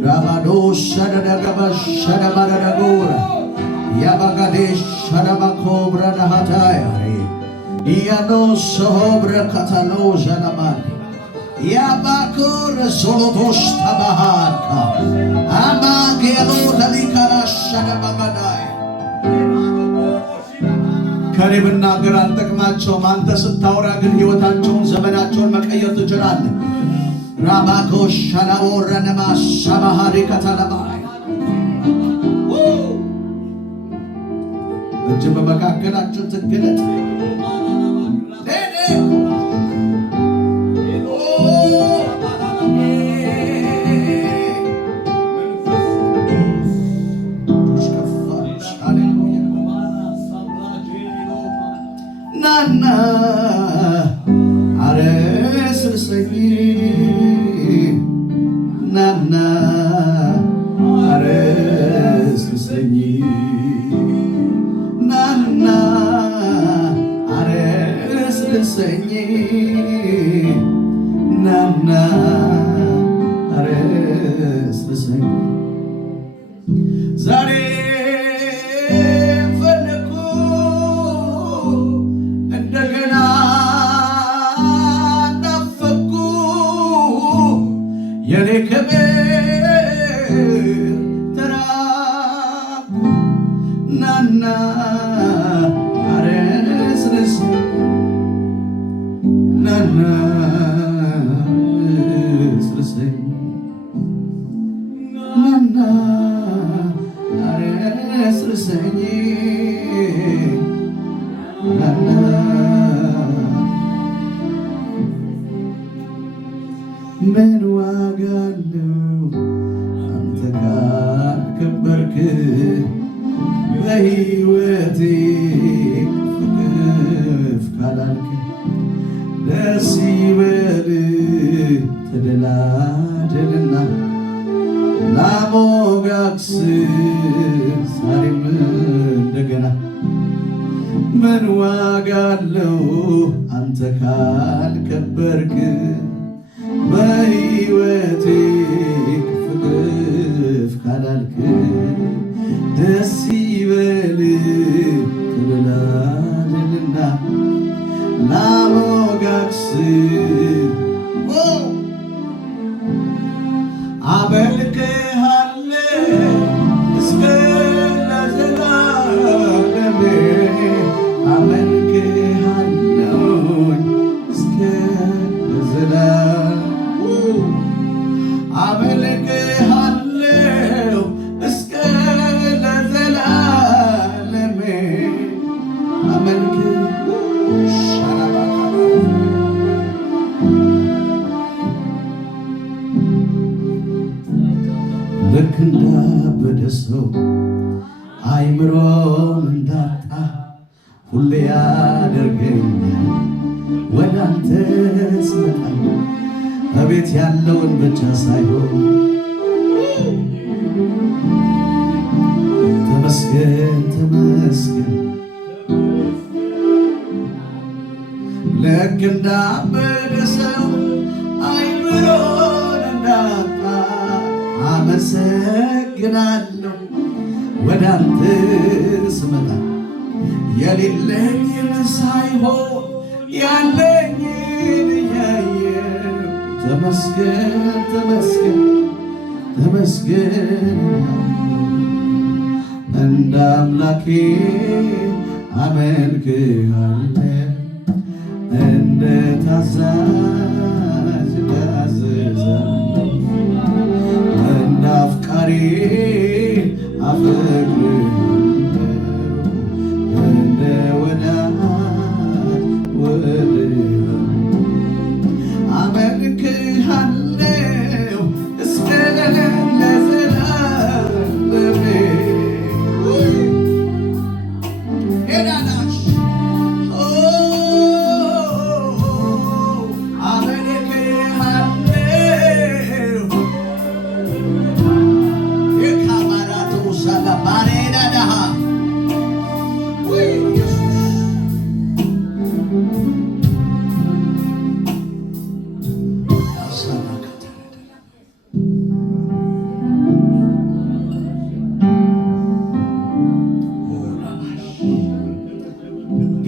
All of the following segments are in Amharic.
Rabadosh Shadagabash Shadabaragura Yabagadesh Shadabakobra Nahatayari Iano Sohobra Katalo Janamani Yabakur Solotosh Tabaharka Amagelo Dalikara Shadabagadai ከሪብና ግር አልጠቅማቸውም። አንተ ስታወራ ግን ሕይወታቸውን ዘመናቸውን መቀየር ትችላለህ። ራባኮሽ ሻላወረነማ ሻባሃሪ ከተለባይ እጅ በመካከላችን ትገለጥ። ናና አረስርሰኝ ናና አረስርሰኝ ናና አረስርሰኝ ናና አረስርሰኝ ዛሬ የኔ ክብር ተራኩ ናና አረስርስ ናና አረስርሰኝ ናና አረስርሰኝ ናና ምን ዋጋ አለው አንተ ካልከበርክ በሕይወቴ ከፍ ካላልክ ደስ ይበልህ ተደላደልና ላሞጋግስህ ዛሬም እንደገና ምን ዋጋ አለው አንተ ካልከበርክ በሕይወቴ ከፍ ካላልክ ደስ ይበልህ ትበላለህና ላሞጋግስህ አመልክሃለሁ እስከ ለዘላለም አመልክሃለሁ እስከ ለዘላለም አመልክሃለሁ እስከ ለዘላለም ልክ እንዳበደ ሰው አይምሮን እንዳጣ ሁሌ ያደርገኛል ወደ አንተ ስመጣ በቤት ያለውን ብቻ ሳይሆን ተመስገን ተመስገን ልክ እንዳበደ ሰው አይምሮን እንዳጣ አመሰግናለሁ ወደ አንተ ስመጣ የሌለኝን ሳይሆን ያለኝን እያየሁ ተመስገን ተመስገን ተመስገን እንደ አምላኬ አመልክሃለሁ እንደ ታዛዥ ታዘዛለሁ እንደ አፍቃሪ አፈቅርሃለሁ እንደ ወዳጅ ወድሃለሁ አመልክሃለሁ እስከ ለዘላለም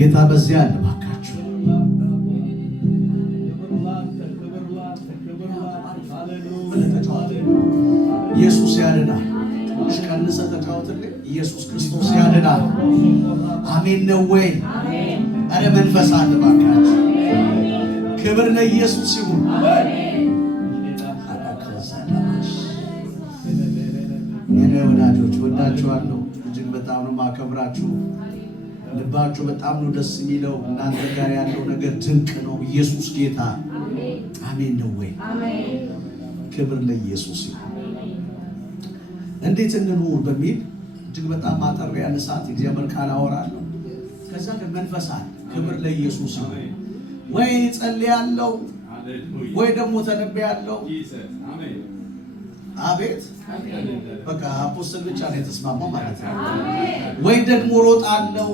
ጌታ በዚያ አለ ባካችሁ። ኢየሱስ ያድናል። ቀንሰ ተጫወትልኝ። ኢየሱስ ክርስቶስ ያድናል። አሜን ነው ወይ? አረ መንፈስ አለ ባካችሁ። ክብር ለኢየሱስ ይሁን። የኔ ወዳጆች ወዳችኋለሁ። እጅግ በጣም ነው ማከብራችሁ። ልባችሁ በጣም ነው ደስ የሚለው። እናንተ ጋር ያለው ነገር ድንቅ ነው። ኢየሱስ ጌታ። አሜን ነው ወይ? ክብር ለኢየሱስ ይሁን። እንዴት እንኑር በሚል እጅግ በጣም ማጠር ያለ ሰዓት እግዚአብሔር ቃል አወራለሁ። ከዛ ግን መንፈስ አለ። ክብር ለኢየሱስ ይሁን። ወይ ጸልያለሁ ወይ ደግሞ ተነብያለሁ። አቤት በቃ አፖስትል ብቻ ነው የተስማማው ማለት ነው። ወይ ደግሞ ሮጣለሁ።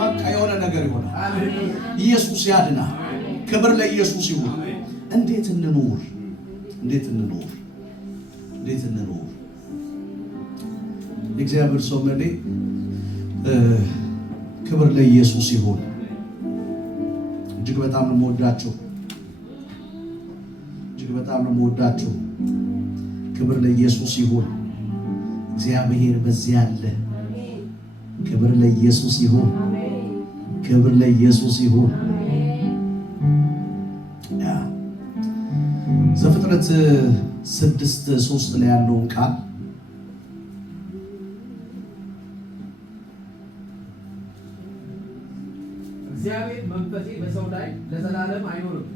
በቃ የሆነ ነገር ይሆናል። ኢየሱስ ያድናል። ክብር ለኢየሱስ ይሁን። እንዴት እንኑር? እንዴት እንኑር? እንዴት እንኑር? እግዚአብሔር ሰው መኔ ክብር ለኢየሱስ ይሁን። እጅግ በጣም ነው የምወዳችሁ። እጅግ በጣም ነው የምወዳችሁ። ክብር ለኢየሱስ ይሁን። እግዚአብሔር በዚያ አለ። ክብር ለኢየሱስ ይሁን። ክብር ለኢየሱስ ይሁን። ዘፍጥረት 6:3 ላይ ያለውን ቃል እግዚአብሔር መንፈሴ በሰው ላይ ለዘላለም አይኖርም፣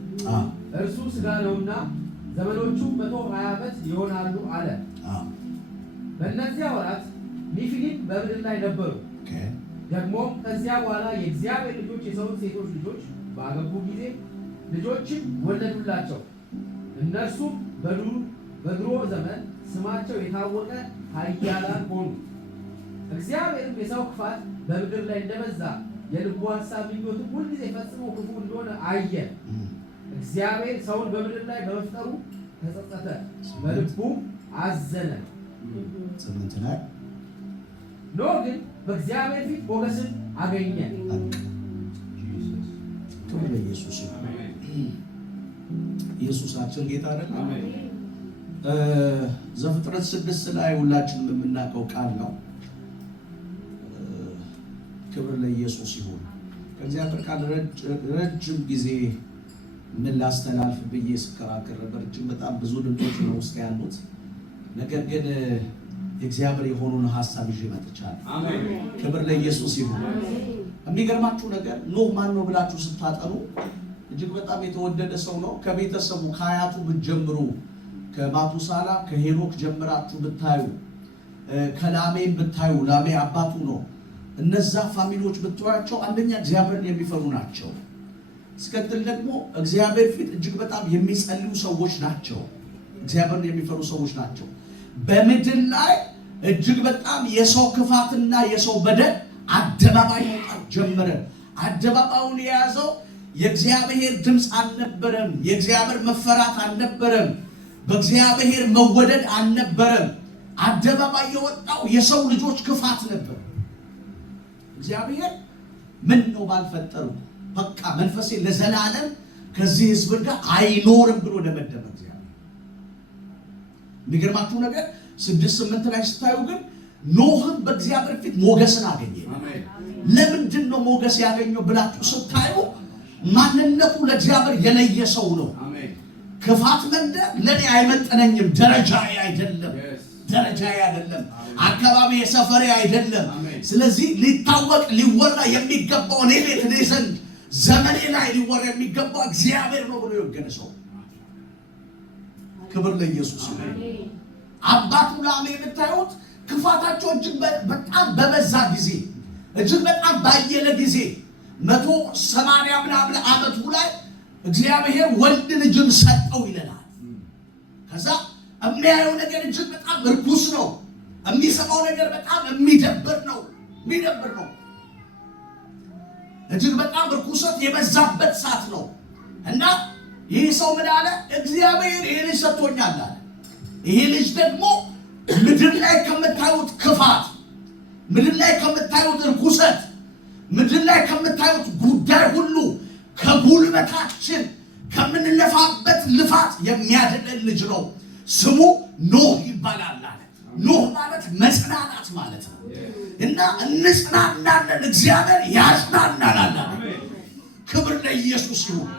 እርሱ ሥጋ ነውና ዘመኖቹ 120 ዓመት ይሆናሉ አለ። በእነዚያ ወራት ኒፊሊም በምድር ላይ ነበሩ። ደግሞም ከዚያ በኋላ የእግዚአብሔር ልጆች የሰውን ሴቶች ልጆች ባገቡ ጊዜ ልጆችን ወለዱላቸው። እነርሱም በድሮ ዘመን ስማቸው የታወቀ ኃያላን ሆኑ። እግዚአብሔርም የሰው ክፋት በምድር ላይ እንደበዛ የልቡ ሐሳብ ምኞቱ ሁልጊዜ ፈጽሞ ክፉ እንደሆነ አየ። እግዚአብሔር ሰውን በምድር ላይ በመፍጠሩ ተጸጸተ፣ በልቡም አዘነ። ኖህ ግን በእግዚአብሔር ፊት ሞገስን አገኘ። ክብር ለኢየሱስ ይሁን። ኢየሱሳችን ጌታ አይደለም። ዘፍጥረት 6 ላይ ሁላችንም የምናውቀው ቃል ነው። ክብር ለኢየሱስ ይሁን። ከእግዚአብሔር ቃል ረጅም ጊዜ ምን ላስተላልፍ ብዬ ስከራከር ነበር። እጅግ በጣም ብዙ ድምጾች ነው ውስጥ ያሉት። ነገር ግን እግዚአብሔር የሆኑን ሐሳብ ይዤ መጥቻለሁ። አሜን። ክብር ለኢየሱስ ይሁን። የሚገርማችሁ ነገር ኖህ ማን ነው ብላችሁ ስታጠኑ እጅግ በጣም የተወደደ ሰው ነው። ከቤተሰቡ ከአያቱ ብትጀምሩ ከማቱሳላ ከሄኖክ ጀምራችሁ ብታዩ ከላሜን ብታዩ ላሜ አባቱ ነው። እነዛ ፋሚሊዎች ብትዋቸው አንደኛ እግዚአብሔርን የሚፈሩ ናቸው። እስከትል ደግሞ እግዚአብሔር ፊት እጅግ በጣም የሚጸልዩ ሰዎች ናቸው። እግዚአብሔርን የሚፈሩ ሰዎች ናቸው። በምድር ላይ እጅግ በጣም የሰው ክፋትና የሰው በደል አደባባይ መውጣት ጀመረ። አደባባዩን የያዘው የእግዚአብሔር ድምፅ አልነበረም። የእግዚአብሔር መፈራት አልነበረም። በእግዚአብሔር መወደድ አልነበረም። አደባባይ የወጣው የሰው ልጆች ክፋት ነበር። እግዚአብሔር ምን ነው ባልፈጠሩ፣ በቃ መንፈሴ ለዘላለም ከዚህ ሕዝብ ጋር አይኖርም ብሎ ደመደመ። እግዚአብሔር የሚገርማችሁ ነገር 6:8 ላይ ስታዩ ግን ኖህም በእግዚአብሔር ፊት ሞገስን አገኘ። ለምንድን ነው ሞገስ ያገኘው ብላችሁ ስታዩ ማንነቱ ለእግዚአብሔር የለየ ሰው ነው። ክፋት መንደር ለኔ አይመጠነኝም፣ ደረጃዬ አይደለም፣ አካባቢ የሰፈሬ አይደለም። ስለዚህ ሊታወቅ ሊወራ የሚገባው እኔ ቤት እኔ ዘንድ ዘመኔ ላይ ሊወራ የሚገባው እግዚአብሔር ነው ብሎ የወገነ ሰው። ክብር ለኢየሱስ ይሁን። አባቱ ላሜ የምታዩት ክፋታቸው እጅግ በጣም በበዛ ጊዜ እጅግ በጣም ባየለ ጊዜ 180 ምናምን ዓመቱ ላይ እግዚአብሔር ወልድ ልጅን ሰጠው ይለናል። ከዛ የሚያየው ነገር እጅግ በጣም እርኩስ ነው። የሚሰማው ነገር በጣም የሚደብር ነው። እጅግ በጣም እርኩሰት የበዛበት ሰዓት ነው እና ይህ ሰው ምን አለ? እግዚአብሔር ይህ ልጅ ሰጥቶኛል አለ። ይህ ልጅ ደግሞ ምድር ላይ ከምታዩት ክፋት፣ ምድር ላይ ከምታዩት እርኩሰት፣ ምድር ላይ ከምታዩት ጉዳይ ሁሉ ከጉልበታችን ከምንለፋበት ልፋት የሚያድነን ልጅ ነው። ስሙ ኖህ ይባላል አለ። ኖህ ማለት መጽናናት ማለት ነው። እና እንጽናናለን፣ እግዚአብሔር ያጽናናናል። ክብር ለኢየሱስ ይሁን፣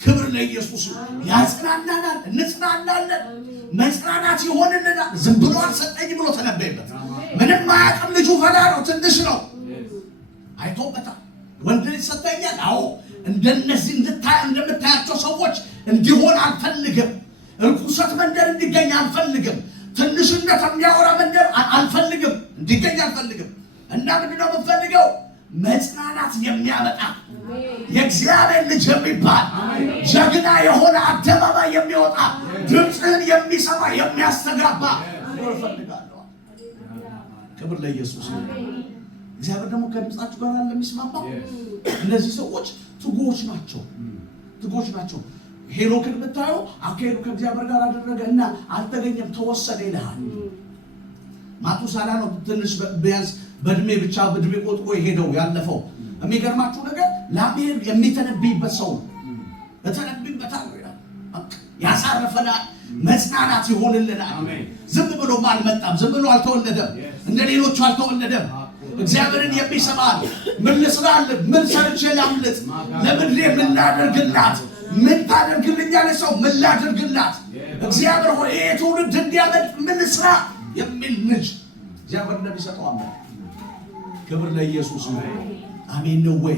ክብር ለኢየሱስ ይሁን። ያጽናናናል፣ እንጽናናለን፣ መጽናናት ይሆንልናል። ዝም ብሎ አልሰጠኝ ብሎ ተነበየበት። ምንም አያውቅም ልጁ ፈላ ነው፣ ትንሽ ነው። አይቶበታል። ወንድ ልጅ ሰጠኛል። አዎ እንደነዚህ እንደምታያቸው ሰዎች እንዲሆን አልፈልግም። እርኩሰት መንደር እንዲገኝ አልፈልግም። ትንሽነት የሚያወራ መንደር አልፈልግም፣ እንዲገኝ አልፈልግም። እና ምንድነው የምፈልገው? መጽናናት የሚያመጣ የእግዚአብሔር ልጅ የሚባል ጀግና የሆነ አደባባይ የሚወጣ ድምፅህን የሚሰማ የሚያስተጋባ እፈልጋለሁ። ክብር ለኢየሱስ። እግዚአብሔር ደግሞ ከድምፃችሁ ጋር ለሚስማማው እነዚህ ሰዎች ትጉዎች ናቸው። ሄኖክን ብታየው አካሄዱ ከእግዚአብሔር ጋር አደረገ እና አልተገኘም፣ ተወሰደ ይልሃል። ማቱሳላ ነው ትንሽ ቢያንስ በእድሜ ብቻ በእድሜ ቆጥሮ የሄደው ያለፈው። የሚገርማችሁ ነገር ለአብሔር የሚተነብይበት ሰው ነው። እተነብይበታል፣ ያሳርፈናል፣ መጽናናት ይሆንልናል። ዝም ብሎ አልመጣም፣ ዝም ብሎ አልተወለደም፣ እንደ ሌሎቹ አልተወለደም። እግዚአብሔርን የሚሰማ ምን ልስራልህ? ምን ሰርቼ ላምልጥ? ለምድሬ ምን ላደርግላት? ምን ታደርግልኛለህ? ሰው ምን ላደርግላት? እግዚአብሔር ሆይ ይሄ ትውልድ እንዲያመልጥ ምን ስራ የሚል ልጅ እግዚአብሔር እንደሚሰጠው አመን። ክብር ለኢየሱስ ነው። አሜን ነው ወይ?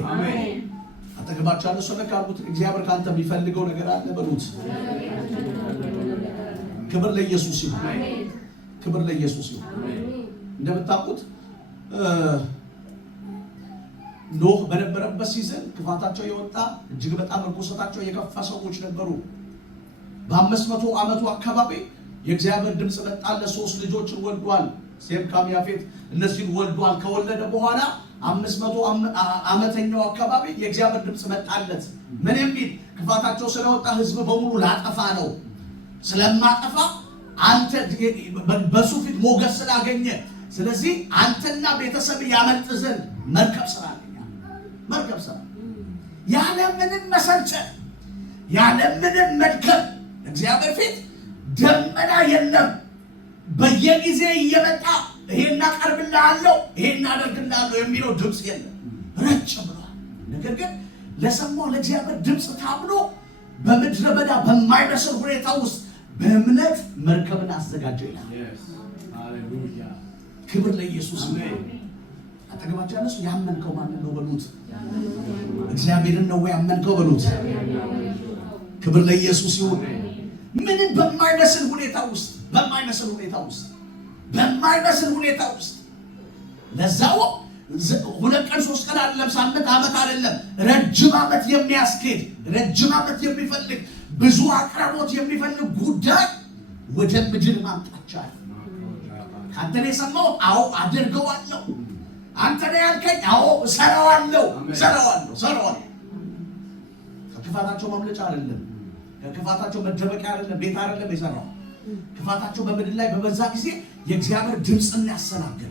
አጠገባችሁ ያለ ሰው ለካሉት እግዚአብሔር ካንተ የሚፈልገው ነገር አለ በሉት። ክብር ለኢየሱስ ይሁን። ክብር ለኢየሱስ ይሁን። እንደምታውቁት ኖህ በነበረበት ሲዝን ክፋታቸው የወጣ እጅግ በጣም ርኩሰታቸው የከፋ ሰዎች ነበሩ። በ500 ዓመቱ አካባቢ የእግዚአብሔር ድምፅ መጣለት። 3 ልጆችን ወልዷል። ሴም፣ ካም፣ ያፌት እነዚህን ወልዷል። ከወለደ በኋላ 500 ዓመተኛው አካባቢ የእግዚአብሔር ድምፅ መጣለት። ምን የሚል? ክፋታቸው ስለወጣ ህዝብ በሙሉ ላጠፋ ነው። ስለማጠፋ አንተ በሱ ፊት ሞገስ ስላገኘ ስለዚህ አንተና ቤተሰብ ያመልጥ ዘንድ መርከብ ስራልኛ። መርከብ ስራ ያለ ምንም መሰልቸት፣ ያለ ምንም መድከም። እግዚአብሔር ፊት ደመና የለም። በየጊዜ እየመጣ ይሄን አቀርብልሃለሁ፣ ይሄን አደርግልሃለሁ የሚለው ድምፅ የለም። ረጭ ብሏል። ነገር ግን ለሰማው ለእግዚአብሔር ድምፅ ታምኖ በምድረ በዳ በማይመስል ሁኔታ ውስጥ በእምነት መርከብን አዘጋጀ ይላል። ክብር ለኢየሱስ ነው። አጠገባችሁ ያለው ያመንከው ማን ነው በሉት። እግዚአብሔርን ነው ያመንከው በሉት። ክብር ለኢየሱስ ይሁን። ምንም በማይመስል ሁኔታ ውስጥ ለዛው 2 ቀን 3 ቀን አይደለም፣ ሳምንት፣ ዓመት አይደለም፣ ረጅም ዓመት የሚያስኬድ ረጅም ዓመት የሚፈልግ ብዙ አቅርቦት የሚፈልግ ጉዳይ ወደ ምድር ማምጣቻል። አንተ ነው የሰማው? አዎ አደርገዋለሁ። አንተ ነው ያልከኝ? አዎ እሰራዋለሁ። ከክፋታቸው ማምለጫ አይደለም፣ ከክፋታቸው መደበቂያ አይደለም፣ ቤት አይደለም የሰራው። ክፋታቸው በምድር ላይ በበዛ ጊዜ የእግዚአብሔር ድምፅን ያሰናገደ።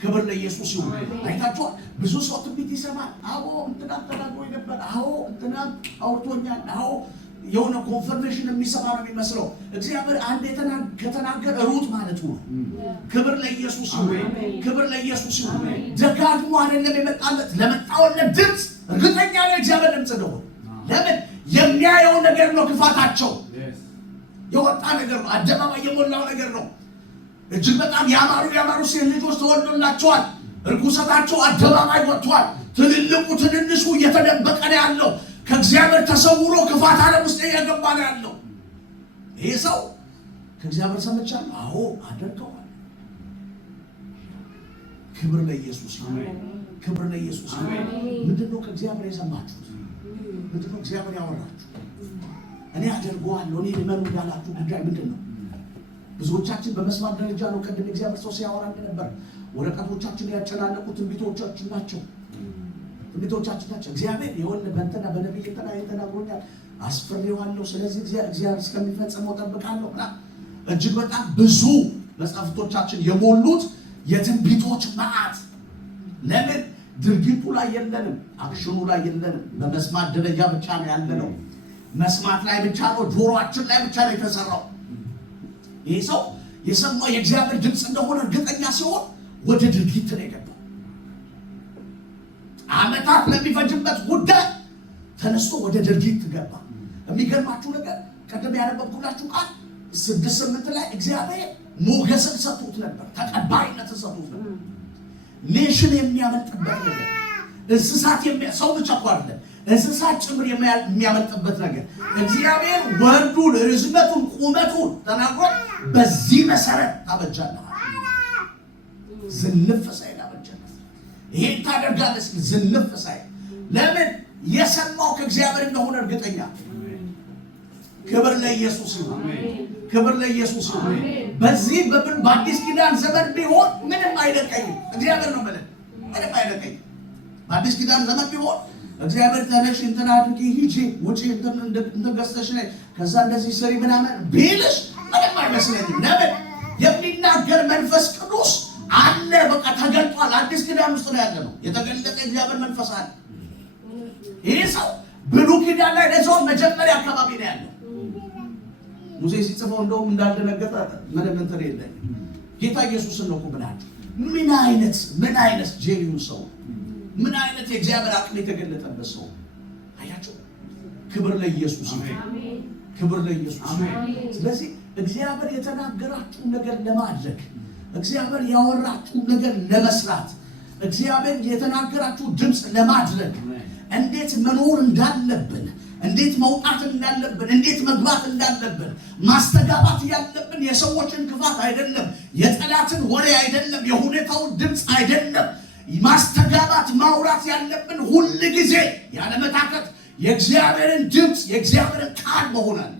ክብር ለኢየሱስ ይሁን። አይታችኋል። ብዙ ሰው ትንቢት ይሰማል። አዎ እንትና ተናግሮኝ ነበር፣ አዎ እንትና አውርቶኛል፣ አዎ የሆነ ኮንፈርሜሽን የሚሰማ ነው የሚመስለው። እግዚአብሔር አንድ ከተናገረ ሩጥ ማለት ነው። ክብር ለኢየሱስ ይሁን። ክብር ለኢየሱስ ይሁን። ደጋግሞ አይደለም የመጣለት፣ ለመጣውለት ድምፅ እርግጠኛ ነው እግዚአብሔር ድምፅ ነው። ለምን? የሚያየው ነገር ነው። ክፋታቸው የወጣ ነገር ነው። አደባባይ የሞላው ነገር ነው። እጅግ በጣም ያማሩ ሴት ልጆች ተወልዶላቸዋል። እርኩሰታቸው አደባባይ ወጥቷል። ትልልቁ ትንንሹ እየተደበቀ ነው ያለው። ከእግዚአብሔር ተሰውሮ ክፋት ዓለም ውስጥ እየገባ ነው ያለው። ይሄ ሰው ከእግዚአብሔር ሰምቻለሁ፣ አዎ አደርገዋለሁ። ክብር ለኢየሱስ ይሁን። ክብር ለኢየሱስ ይሁን። ምንድነው ከእግዚአብሔር የሰማችሁት? ምንድነው እግዚአብሔር ያወራችሁ? እኔ አደርገዋለሁ፣ እኔ ልመኑ ያላችሁ ጉዳይ ምንድነው? ብዙዎቻችን በመስማት ደረጃ ነው። ቀደም እግዚአብሔር ሰው ሲያወራ ነበር። ወረቀቶቻችን ያጨናነቁት ትንቢቶቻችን ናቸው። እግዚአብሔር የሆነ በእንትና በነቢይ ተናግሮኛል፣ አስፈሪዋለሁ፣ ስለዚህ እግዚአብሔር እስከሚፈጽመው ጠብቃለሁ። እጅግ በጣም ብዙ መጽሐፍቶቻችን የሞሉት የትንቢቶች መዓት። ለምን? ድርጊቱ ላይ የለንም፣ አክሽኑ ላይ የለንም። በመስማት ደረጃ ብቻ ነው ያለነው። መስማት ላይ ብቻ ነው፣ ጆሮአችን ላይ ብቻ ነው የተሰራው። ይህ ሰው የሰማው የእግዚአብሔር ድምፅ እንደሆነ እርግጠኛ ሲሆን ወደ ድርጊት ነው የገባው። ዓመታት ለሚፈጅበት ጉዳይ ተነስቶ ወደ ድርጊት ገባ። የሚገርማችሁ ነገር ቀደም ያነበብኩላችሁ ቃል 6:8 ላይ እግዚአብሔር ሞገስን ሰጥቶት ነበር፣ ተቀባይነትን ሰጥቶት ነበር። ኔሽን የሚያመልጥበት ነገር፣ እንስሳት ሰው ብቻ እኮ አይደለም እንስሳት ጭምር የሚያመልጥበት ነገር እግዚአብሔር ወርዱን፣ ርዝመቱን፣ ቁመቱን ተናግሮ በዚህ መሰረት ታበጃለህ። ዝንፍ ሳይል አበጃለህ። ይሄን ታደርጋለህ ዝንፍ ሳይል። ለምን? የሰማው ከእግዚአብሔር እንደሆነ እርግጠኛ። ክብር ለኢየሱስ ይሁን። ክብር ለኢየሱስ ይሁን። በዚህ በአዲስ ኪዳን ዘመን ቢሆን ምንም አይደቀኝም። እግዚአብሔር ነው ማለት ምንም አይደቀኝም። በአዲስ ኪዳን ዘመን ቢሆን እግዚአብሔር ተነሽ እንትና አድርጊ ሂጂ ውጪ እንትን ገዝተሽ ነይ ከዛ እንደዚህ ስሪ ምናምን ቢልሽ ምንም አይመስለኝም። ለምን? የሚናገር መንፈስ ቅዱስ አለ። በቃ ተገልጧል። አዲስ ኪዳን ውስጥ ነው ያለነው። የተገለጠ እግዚአብሔር መንፈስ አለ። ይህ ሰው ብሉይ ኪዳን ላይ ለሰው መጀመሪያ አካባቢ ነው ያለው። ሙሴ ሲጽፈው እንደውም እንዳልደነገጠ ምንም እንትን የለም። ጌታ ኢየሱስን ነው ብላችሁ ምን አይነት ጄኒው ሰው፣ ምን አይነት የእግዚአብሔር አቅም የተገለጠበት ሰው አያችሁ። ክብር ለኢየሱስ አሜን። ክብር ለኢየሱስ አሜን። ስለዚህ እግዚአብሔር የተናገራችሁ ነገር ለማድረግ፣ እግዚአብሔር ያወራችሁ ነገር ለመስራት፣ እግዚአብሔር የተናገራችሁ ድምፅ ለማድረግ እንዴት መኖር እንዳለብን፣ እንዴት መውጣት እንዳለብን፣ እንዴት መግባት እንዳለብን ማስተጋባት ያለብን የሰዎችን ክፋት አይደለም፣ የጠላትን ወሬ አይደለም፣ የሁኔታውን ድምፅ አይደለም። ማስተጋባት ማውራት ያለብን ሁል ጊዜ ያለመታከት የእግዚአብሔርን ድምፅ የእግዚአብሔርን ቃል መሆን አለበት።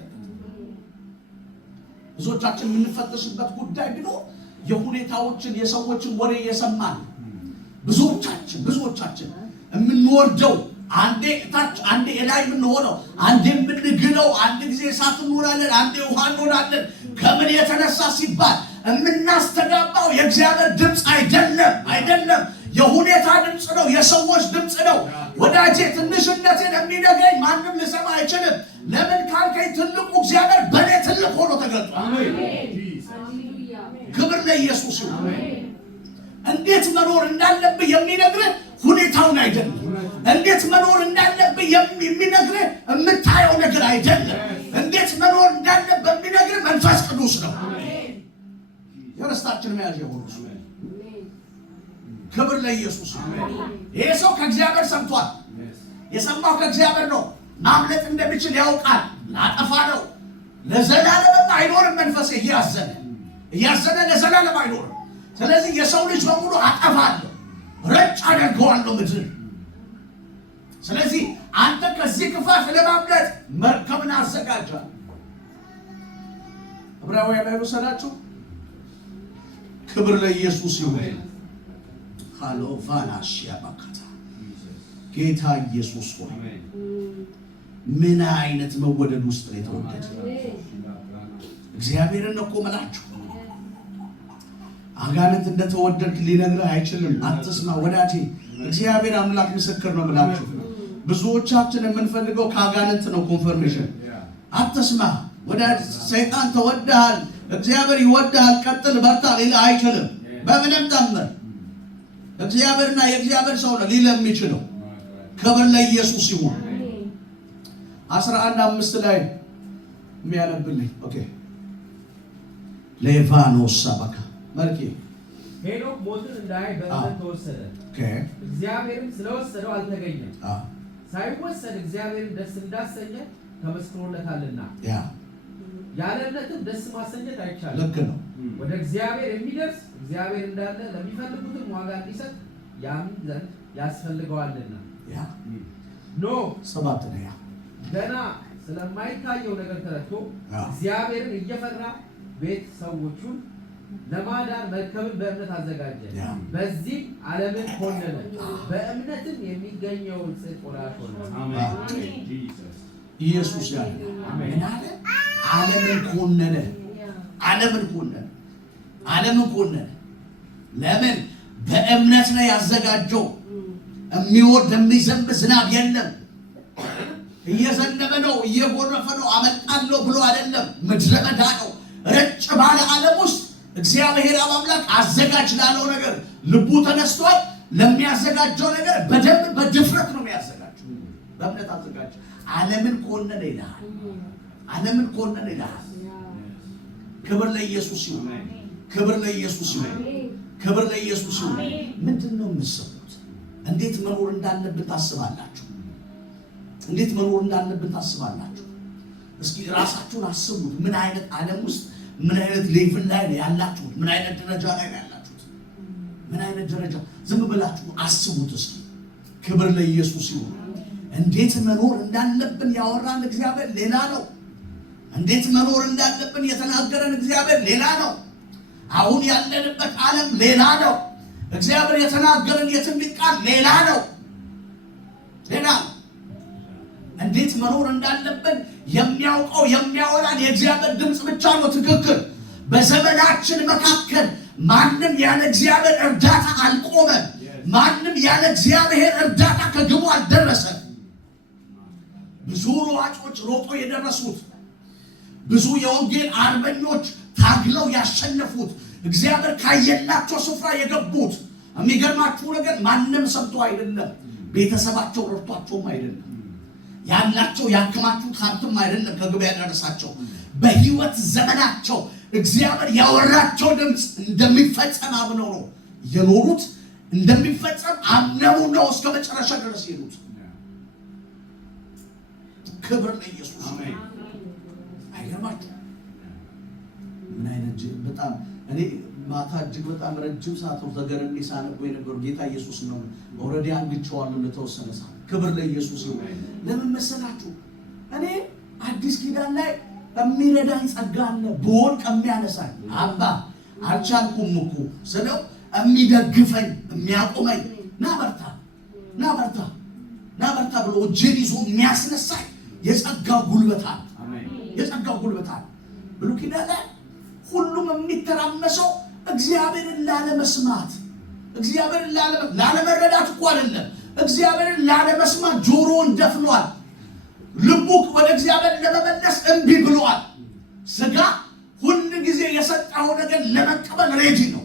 ብዙዎቻችን የምንፈተሽበት ጉዳይ ቢኖር የሁኔታዎችን የሰዎችን ወሬ የሰማን ብዙዎቻችን የምንወርደው አንዴ ታች አንዴ ላይ የምንሆነው አንዴ የምንግለው አንድ ጊዜ እሳት እንሆናለን፣ አንዴ ውሃ እንሆናለን። ከምን የተነሳ ሲባል የምናስተጋባው የእግዚአብሔር ድምፅ አይደለም፣ የሁኔታ ድምፅ ነው፣ የሰዎች ድምፅ ነው። ወዳጄ ትንሽነትን የሚነግረኝ ማንም ሊሰማ አይችልም። ለምን ካልከኝ ትልቁ እግዚአብሔር በእኔ ትልቅ ሆኖ ተገልጧል። ክብር ለኢየሱስ ይሁን። እንዴት መኖር እንዳለብህ የሚነግርህ ሁኔታውን አይደለም። እንዴት መኖር እንዳለብህ የሚነግርህ የምታየው ነገር አይደለም። እንዴት መኖር እንዳለብህ የሚነግርህ መንፈስ ቅዱስ ነው። የርስታችን መያዣ ሆኖ ክብር ለኢየሱስ። ይሄ ሰው ከእግዚአብሔር ሰምቷል። የሰማው ከእግዚአብሔር ነው። ማምለጥ እንደሚችል ያውቃል። ላጠፋ ነው። ለዘላለም አይኖርም። መንፈስ እያዘነ ለዘላለም አይኖርም። ስለዚህ የሰው ልጅ በሙሉ አጠፋለሁ፣ ረጭ አደርገዋለሁ ምድር። ስለዚህ አንተ ከዚህ ክፋት ለማምለጥ መርከብን አዘጋጃለሁ። ዕብራውያን ላይ ወሰዳችሁ። ክብር ለኢየሱስ ይሁን። ሃሎ ቫናሽ ያባካታ ጌታ ኢየሱስ ሆይ ምን አይነት መወደድ ውስጥ ነው የተወደደ። እግዚአብሔርን እኮ መላችሁ አጋንንት እንደተወደድክ ሊነግርህ አይችልም። አትስማ ወዳጄ፣ እግዚአብሔር አምላክ ምስክር ነው ብላችሁ ብዙዎቻችን የምንፈልገው ከአጋንንት ነው ኮንፈርሜሽን። አትስማ ወዳጄ፣ ሰይጣን ተወደሃል፣ እግዚአብሔር ይወደሃል፣ ቀጥል በርታ ሊልህ አይችልም በምንም ተአምር። እግዚአብሔርና የእግዚአብሔር ሰው ነው ሊል የሚችለው። ክብር ለኢየሱስ ይሁን። 11:5 ላይ የሚያነብልኝ ኦኬ። ሌቫኖስ ሰበካ መልኬ ሄኖክ ሞትን እንዳያይ በእምነት ተወሰደ፣ እግዚአብሔርም ስለወሰደው አልተገኘም። ሳይወሰድ እግዚአብሔርን ደስ እንዳሰኘ ተመስክሮለታልና ያለ እምነትም ደስ ማሰኘት አይቻልም። ልክ ነው። ወደ እግዚአብሔር የሚደርስ እግዚአብሔር እንዳለ ለሚፈልጉትም ዋጋ እንዲሰጥ ያምን ዘንድ ያስፈልገዋልና። ኖህ 7 ነው ገና ስለማይታየው ነገር ተረድቶ እግዚአብሔርን እየፈራ ቤት ሰዎቹን ለማዳን መርከብን በእምነት አዘጋጀ። በዚህ ዓለምን ኮነነ፣ በእምነትም የሚገኘውን ጽድቅ ወራሽ ሆነ። ኢየሱስ ያለ አሜን አለ። ዓለምን ኮነነ። ለምን? በእምነት ነው ያዘጋጀው። የሚወርድ የሚዘንብ ዝናብ የለም። እየዘነበ ነው እየጎረፈ ነው አመጣለሁ ብሎ አይደለም። ምድረ በዳ ነው። ረጭ ባለ ዓለም ውስጥ እግዚአብሔር አምላክ አዘጋጅ ላለው ነገር ልቡ ተነስቷል። ለሚያዘጋጀው ነገር በደንብ በድፍረት ነው የሚያዘጋጀው። በእምነት አዘጋጅ። ዓለምን ኮነነ ይላል። ዓለምን ኮነነ ይላል። ክብር ለኢየሱስ ይሁን። ክብር ለኢየሱስ ይሁን። ክብር ለኢየሱስ ይሁን። ምንድነው የምትሰሙት? እንዴት መኖር እንዳለብን ታስባላችሁ? እንዴት መኖር እንዳለብን ታስባላችሁ? እስኪ ራሳችሁን አስቡት። ምን አይነት ዓለም ውስጥ ምን አይነት ሌቭል ላይ ያላችሁት? ምን አይነት ደረጃ ላይ ያላችሁት? ምን አይነት ደረጃ? ዝም ብላችሁ አስቡት እስኪ። ክብር ለኢየሱስ ይሁን። እንዴት መኖር እንዳለብን ያወራን እግዚአብሔር ሌላ ነው። እንዴት መኖር እንዳለብን የተናገረን እግዚአብሔር ሌላ ነው። አሁን ያለንበት ዓለም ሌላ ነው። እግዚአብሔር የተናገረን የትንቢት ቃል ሌላ ነው። ሌላ እንዴት መኖር እንዳለብን የሚያውቀው የሚያወራን የእግዚአብሔር ድምፅ ብቻ ነው ትክክል። በዘመናችን መካከል ማንም ያለ እግዚአብሔር እርዳታ አልቆመም። ማንም ያለ እግዚአብሔር እርዳታ ከግቡ አልደረሰም። ብዙ ሯጮች ሮጦ የደረሱት፣ ብዙ የወንጌል አርበኞች ታግለው ያሸነፉት፣ እግዚአብሔር ካየላቸው ስፍራ የገቡት። የሚገርማችሁ ነገር ማንም ሰምቶ አይደለም። ቤተሰባቸው ረድቷቸውም አይደለም። ያላቸው ያከማቹት ሀብትም አይደለም ከግብ ያደረሳቸው። በህይወት ዘመናቸው እግዚአብሔር ያወራቸው ድምፅ እንደሚፈጸም አምነው ነው የኖሩት። እንደሚፈጸም አምነው ነው እስከ መጨረሻ ድረስ የሄዱት። ክብር ለኢየሱስ። አይገርማችሁ? ምን አይነት በጣም እኔ ማታ እጅግ በጣም ረጅም ሰዓት ተገረም ሳነብ የነበሩ ጌታ ኢየሱስ ነው። ኦልሬዲ አንግቼዋለሁ ለተወሰነ ሰዓት። ክብር ለኢየሱስ ይሁን። ለምን መሰላችሁ? እኔ አዲስ ኪዳን ላይ የሚረዳኝ ጸጋ አለ፣ በወድቅ የሚያነሳኝ አባ አልቻልኩም እኮ ስለው የሚደግፈኝ የሚያቆመኝ ና በርታ ና በርታ ና በርታ ብሎ እጄን ይዞ የሚያስነሳኝ የጸጋው ጉልበት አለ። የጸጋው ጉልበት አለ። ብሉይ ኪዳን ላይ ሁሉም የሚተራመሰው እግዚአብሔርን ላለመስማት፣ እግዚአብሔርን ላለመረዳት እኮ አይደለም። እግዚአብሔርን ላለመስማት ጆሮውን ደፍኗል። ልቡ ወደ እግዚአብሔር ለመመለስ እምቢ ብሏል። ስጋ ሁሉ ጊዜ የሰጠው ነገር ለመቀበል ሬዲ ነው።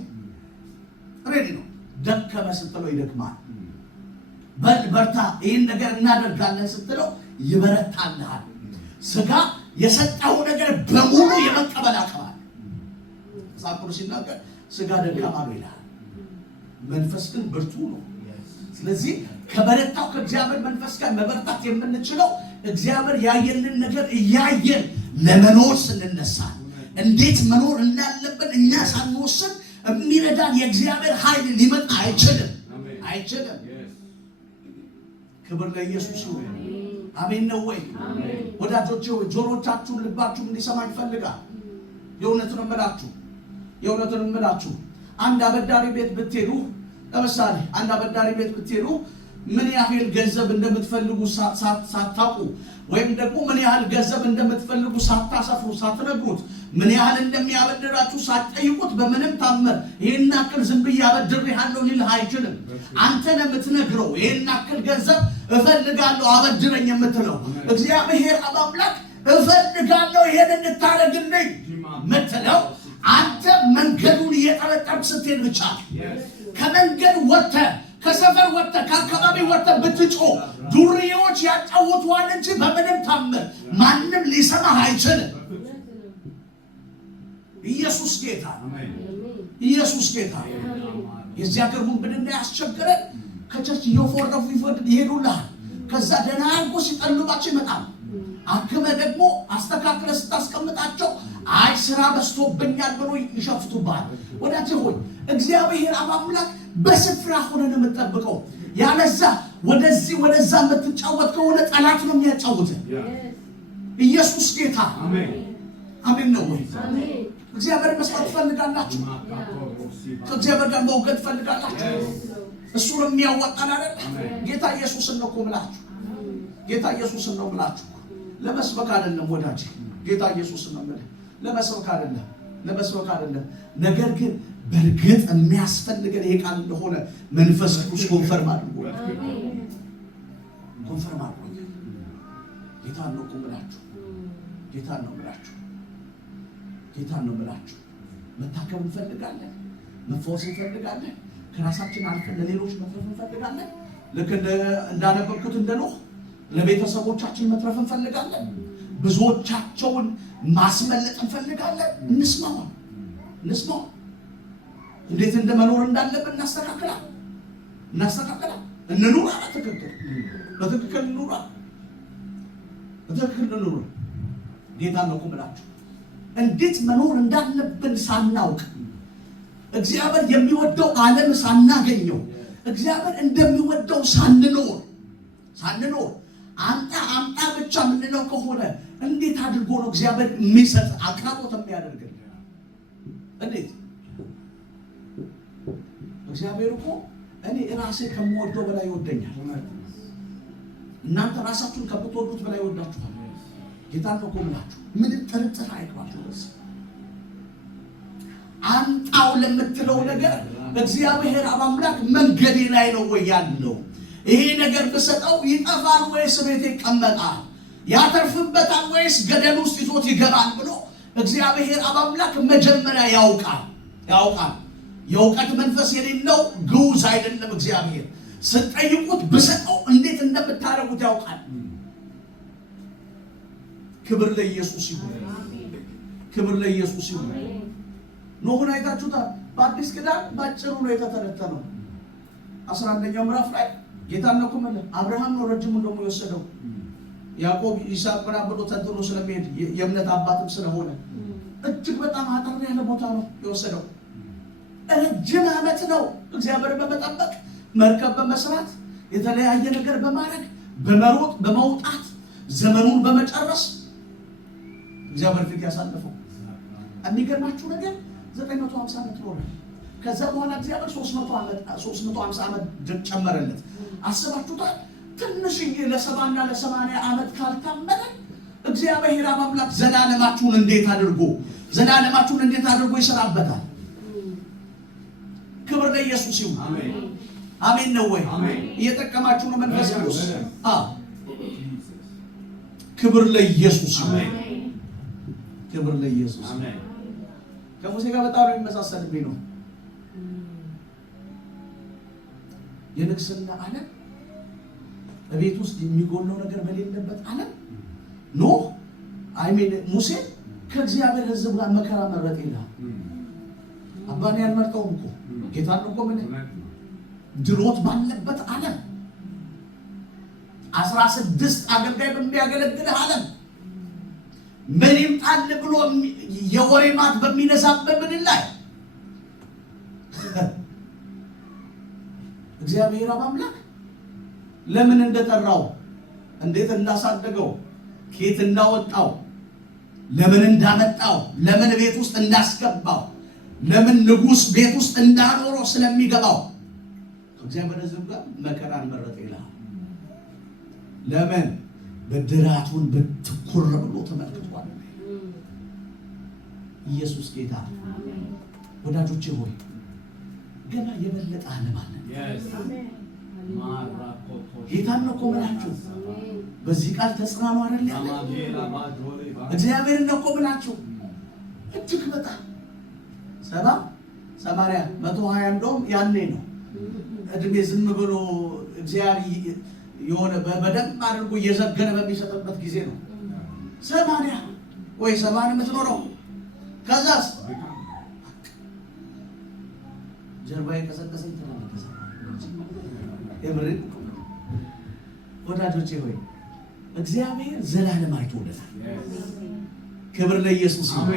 ሬዲ ነው። ደከመ ስትለው ይደክማል። በርታ ይህን ነገር እናደርጋለን ስትለው ይበረታልሃል። ስጋ የሰጠው ነገር በሙሉ የመቀበል አቅም መጽሐፍ ቅዱስ ሲናገር ስጋ ደካማ ነው ይላል፣ መንፈስ ግን ብርቱ ነው። ስለዚህ ከበረታው ከእግዚአብሔር መንፈስ ጋር መበርታት የምንችለው እግዚአብሔር ያየልን ነገር እያየን ለመኖር ስንነሳ፣ እንዴት መኖር እንዳለብን እኛ ሳንወስን የሚረዳን የእግዚአብሔር ኃይል ሊመጣ አይችልም። አይችልም። ክብር ለኢየሱስ ይሁን። አሜን ነው ወይ? ወዳጆቼ ጆሮቻችሁን ልባችሁን እንዲሰማኝ ይፈልጋል። የእውነቱን እምላችሁ የእውነቱን እምላችሁ አንድ አበዳሪ ቤት ብትሄዱ፣ ለምሳሌ አንድ አበዳሪ ቤት ብትሄዱ ምን ያህል ገንዘብ እንደምትፈልጉ ሳታውቁ ወይም ደግሞ ምን ያህል ገንዘብ እንደምትፈልጉ ሳታሰፍሩ ሳትነግሩት ምን ያህል እንደሚያበድራችሁ ሳትጠይቁት በምንም ታምር ይሄን አክል ዝም ብዬ አበድሬሃለሁ ሊልህ አይችልም። አንተ ነህ የምትነግረው ይሄን አክል ገንዘብ እፈልጋለሁ አበድረኝ የምትለው። እግዚአብሔር አምላክ እፈልጋለሁ ይሄን እንድታረግልኝ የምትለው አንተ መንገዱን እየጠረጠርክ ስትሄድ ብቻ። ከመንገድ ወጥተህ ከሰፈር ወጥተህ ከአካባቢ ወጥተህ ብትጮህ ዱርዬዎች ያጫውቱዋል እንጂ በምንም ታምር ማንም ሊሰማህ አይችልም። ኢየሱስ ጌታ፣ ኢየሱስ ጌታ። የዚህ ሀገር ውንብድና ያስቸገረን ከቸርች እየፎረፉ ይሄዱልሃል። ከዛ ደህና አድርጎ ሲጠልባቸው ይመጣል። አክመ ደግሞ አስተካክለ ስታስቀምጣቸው አይ ስራ በዝቶብኛል ብሎ ይሸፍቱብሃል። ወዳጄ ሆይ እግዚአብሔር አምላክ በስፍራ ሆነን የምትጠብቀው፣ ያለዛ ወደዚህ ወደዛ የምትጫወት ከሆነ ጠላት ነው የሚያጫውትህ። ኢየሱስ ጌታ። አሜን ነው ወይ? እግዚአብሔር መስማት ትፈልጋላችሁ? ከእግዚአብሔር ጋር መውገድ ትፈልጋላችሁ? እሱ ነው የሚያዋጣን አይደል? ጌታ ኢየሱስን ነው እኮ የምላችሁ። ጌታ ኢየሱስን ነው የምላችሁ። ለመስበክ አይደለም ወዳጄ። ጌታ ኢየሱስን ነው የምልህ። ለመስበክ አይደለም፣ ለመስበክ አይደለም። ነገር ግን በእርግጥ የሚያስፈልገን ይሄ ቃል እንደሆነ መንፈስ ቅዱስ ኮንፈርም አድርጎ ጌታን ነው የምላችሁ። ጌታን ነው የምላችሁ። መታከም እንፈልጋለን፣ መፈወስ እንፈልጋለን፣ ከራሳችን አልፈን ለሌሎች መትረፍ እንፈልጋለን። ልክ እንዳነበብኩት እንደ ኖህ ለቤተሰቦቻችን መትረፍ እንፈልጋለን። ብዙዎቻቸውን ማስመለጥ እንፈልጋለን። እንስማማ። እንዴት እንደመኖር እንዳለብን እናስተካክላለን። እንኑራ። በትክክል እንኑራ። ጌታን ነው የምላችሁ። እንዴት መኖር እንዳለብን ሳናውቅ እግዚአብሔር የሚወደው ዓለም ሳናገኘው እግዚአብሔር እንደሚወደው ሳንኖር አምጣ ብቻ የምንለው ከሆነ እንዴት አድርጎ ነው እግዚአብሔር የሚሰጥ አቅራቦት የሚያደርግልን? እንዴት? እግዚአብሔር እኮ እኔ ራሴ ከምወደው በላይ ይወደኛል። እናንተ ራሳችሁን ከምትወዱት በላይ ይወዳችኋል። ጌታን ነው የምላችሁ። ምንም ጥርጥር አይግባችሁ። አምጣው ለምትለው ነገር እግዚአብሔር አምላክ መንገዴ ላይ ነው ወይ ያለው? ይሄ ነገር ብሰጠው ይጠፋል ወይስ ቤቴ ይቀመጣል? ያተርፍበታል ወይስ ገደል ውስጥ ይዞት ይገባል ብሎ እግዚአብሔር አምላክ መጀመሪያ ያውቃል። የእውቀት መንፈስ የሌለው ግዑዝ አይደለም። እግዚአብሔር ስትጠይቁት ብሰጠው እንዴት እንደምታደርጉት ያውቃል። ክብር ለኢየሱስ ይሁን። ኖህን አይታችሁታል። በአዲስ ኪዳን ባጭሩ ነው የተተነተነው። 11ኛው ምዕራፍ ላይ ጌታን ነው ማለት አብርሃም ነው ረጅም እንደሞ የወሰደው። ያዕቆብ ይስሐቅ ምናምን ብሎ ተንትኖ ስለሚሄድ የእምነት አባትም ስለሆነ እጅግ በጣም አጠር ያለ ቦታ ነው የወሰደው። ረጅም ዓመት ነው እግዚአብሔር በመጠበቅ መርከብ በመስራት የተለያየ ነገር በማድረግ በመሮጥ በመውጣት ዘመኑን በመጨረስ እግዚአብሔር ፊት ያሳለፈው። የሚገርማችሁ ነገር 950 ዓመት ኖረ። ከዛ በኋላ እግዚአብሔር 350 ዓመት ጨመረለት። አስባችሁታል? ትንሽዬ ለ70 እና ለ80 ዓመት ካልታመነ እግዚአብሔር አምላክ ዘላለማችሁን እንዴት አድርጎ ይሰራበታል? ክብር ለኢየሱስ ይሁን። አሜን ነው ወይ? እየጠቀማችሁ ነው መንፈስ ቅዱስ? ክብር ለኢየሱስ ይሁን። ከሙሴ ጋር በጣም ነው የሚመሳሰልብኝ ነው። የንግስና ዓለም በቤት ውስጥ የሚጎለው ነገር በሌለበት ዓለም ሙሴ ከእግዚአብሔር ሕዝብ ጋር መከራ መረጥ ይላል። አባኔ ያልመርጠውም እኮ ጌታን ነው እኮ ምን ድሎት ባለበት ዓለም 16 አገልጋይ በሚያገለግልህ ዓለም ምን ይምጣል ብሎ የወሬ ማት በሚነሳበት ምድር ላይ እግዚአብሔር አምላክ ለምን እንደጠራው፣ እንዴት እንዳሳደገው፣ ከየት እንዳወጣው፣ ለምን እንዳመጣው፣ ለምን ቤት ውስጥ እንዳስገባው፣ ለምን ንጉሥ ቤት ውስጥ እንዳኖረው ስለሚገባው እግዚአብሔር ሕዝብ ጋር መከራን መረጠ ይላል። ለምን? በድራቱን በትኩር ብሎ ተመልክቷል። ኢየሱስ ጌታ። ወዳጆቼ ሆይ ገና የበለጠ ዓለም አለ። ጌታን ነው እኮ የምላችሁ። በዚህ ቃል ተጽናኑ አይደል ያለ እግዚአብሔርን ነው እኮ የምላችሁ። እጅግ በጣም 70 80 120 እንደውም ያኔ ነው እድሜ ዝም ብሎ እግዚአብሔር የሆነ በደንብ አድርጎ እየዘገነ በሚሰጥበት ጊዜ ነው 80 ወይ 80 የምትኖረው። ከዛስ ጀርባዬ ቀሰቀሰኝ ተመለከተ። እምርን ወዳጆቼ ሆይ እግዚአብሔር ዘላለም አይቶለታል። ክብር ለኢየሱስ ይሁን።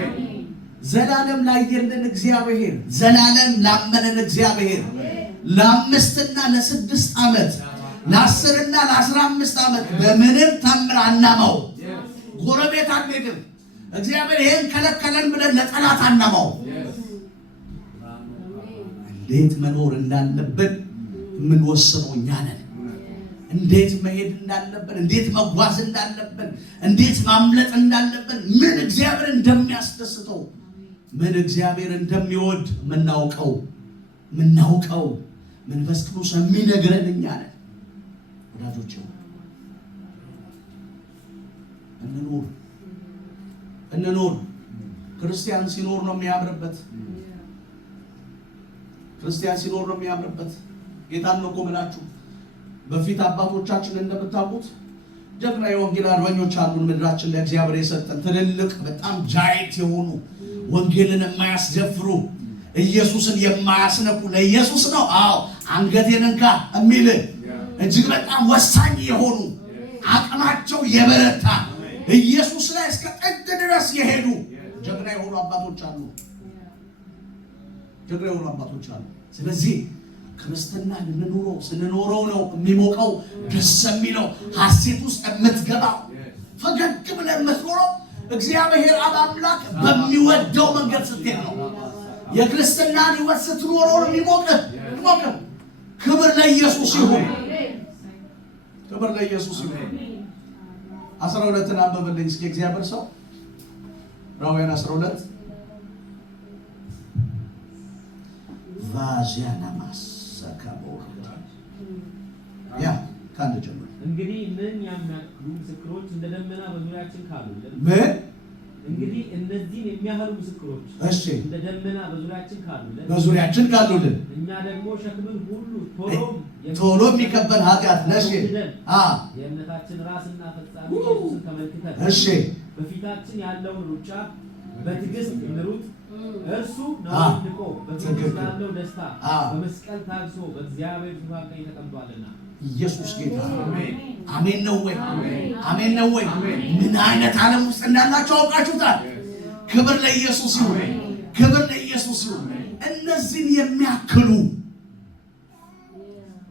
ዘላለም ላየልን እግዚአብሔር፣ ዘላለም ላመነን እግዚአብሔር ለ5 እና ለ6 ዓመት ለ10 እና ለ15 ዓመት በምንም ታምር አናማው። ጎረቤት አንሄድም። እግዚአብሔር ይሄን ከለከለን ብለን ለጠላት አናማው። እንዴት መኖር እንዳለብን የምንወስነው እኛ ነን። እንዴት መሄድ እንዳለብን፣ እንዴት መጓዝ እንዳለብን፣ እንዴት ማምለጥ እንዳለብን፣ ምን እግዚአብሔር እንደሚያስደስተው ምን እግዚአብሔር እንደሚወድ ምናውቀው መንፈስ ቅዱስ የሚነግረን እኛ ነን። ወዳጆቼ እንኖር። ክርስቲያን ሲኖር ነው የሚያምርበት። ጌታን ነው ቆምላችሁ። በፊት አባቶቻችን እንደምታውቁት ጀግና የወንጌል አርበኞች አሉን ምድራችን ለእግዚአብሔር የሰጠን ትልልቅ በጣም ጃይንት የሆኑ ወንጌልን የማያስደፍሩ ኢየሱስን የማያስነኩ ለኢየሱስ ነው አንገቴን እንካ የሚል እጅግ በጣም ወሳኝ የሆኑ አቅማቸው የበረታ ኢየሱስ ላይ እስከ ጥግ ድረስ የሄዱ ጀግና የሆኑ አባቶች አሉ። ስለዚህ ክርስትና ስንኖረው ነው የሚሞቀው፣ ደስ የሚለው፣ ሐሴት ውስጥ የምትገባው፣ ፈገግ ብለን የምትኖረው እግዚአብሔር አምላክ በሚወደው መንገድ ስትሄድ ነው። የክርስትናን ሕይወት ስትኖረው ነው የሚሞቅህ። ክብር ለኢየሱስ ይሁን። 12 አንብብልኝ እስኪ እግዚአብሔር ሰው ራውያን 12 ቫዚያናማስ ያ ካንተ ጀምሮ እንግዲህ ምን የሚያክሉ ምስክሮች እንደ ደመና በዙሪያችን ካሉልን እንግዲህ እነዚህን የሚያህሉ ምስክሮች እንደ ደመና በዙሪያችን ካሉልን እኛ ደግሞ ሸክምን ሁሉ ቶሎ የሚከበድ ኃጢአት የእምነታችን ራስና ፈጻሚ ኢየሱስን ተመልክተን በፊታችን ያለውን ሩጫ በትዕግስት እንሩጥ። እርሱ ነውርን ንቆ በፊት ያለው ደስታ በመስቀል ታግሶ በእግዚአብሔር ዙፋን ቀኝ ተቀምጧልና። ኢየሱስ ጌታ አሜን ነው ወይ? ምን አይነት ዓለም ውስጥ እንዳላችሁ አውቃችሁታል። ክብር ለኢየሱስ ይሁን።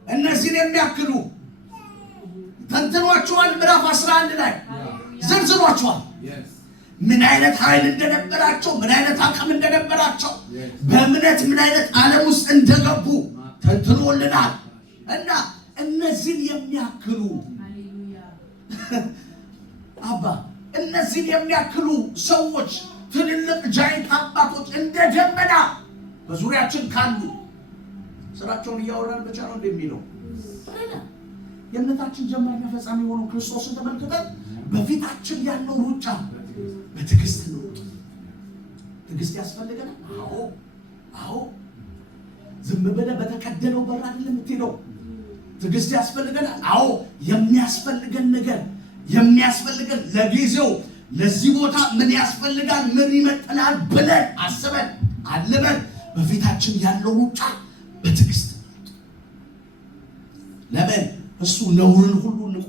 እነዚህን የሚያክሉ ተንትኗቸዋል። ምዕራፍ 11 ላይ ዘርዝሯቸዋል። ምን አይነት ኃይል እንደነበራቸው፣ ምን አይነት አቅም እንደነበራቸው፣ በእምነት ምን አይነት ዓለም ውስጥ እንደገቡ ተንትኖልናል። እና እነዚህን የሚያክሉ እነዚህን የሚያክሉ ሰዎች ትልልቅ ጃይንት አባቶች እንደ ደመና በዙሪያችን ካሉ ስራቸውን እያወራን ብቻ ነው እንደሚለው የእምነታችን ጀማሪና ፈጻሚ የሆነው ክርስቶስን ተመልክተን በፊታችን ያለው ሩጫ በትዕግስት ነው። ትዕግስት ያስፈልገናል። አዎ ዝም ብለህ በተቀደለው በር አይደለም የምትሄደው። ትዕግስት ያስፈልገናል። የሚያስፈልገን ለጊዜው ለዚህ ቦታ ምን ያስፈልጋል፣ ምን ይመጥናል ብለን አስበን አልመን በፊታችን ያለው ሩጫ በትዕግስት ነው። ለምን? እሱ ነውርን ሁሉ ንቆ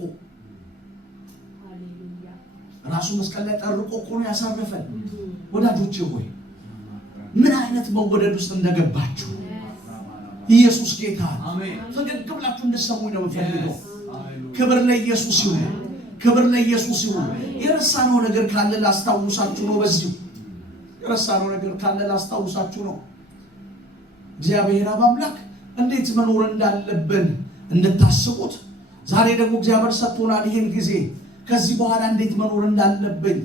ራሱ መስቀል ላይ ጠርቆ እኮ ነው ያሳረፈን። ወዳጆቼ ሆይ ምን አይነት መወደድ ውስጥ እንደገባችሁ ኢየሱስ ጌታ ፈገግ ብላችሁ እንድትሰሙኝ ነው የምፈልገው። ክብር ለኢየሱስ ይሁን። የረሳነው ነገር ካለ ላስታውሳችሁ ነው። እግዚአብሔር አምላክ እንዴት መኖር እንዳለብን እንድታስቡት ዛሬ ደግሞ እግዚአብሔር ሰጥቶናል ይሄን ጊዜ። ከዚህ በኋላ እንዴት መኖር እንዳለብኝ፣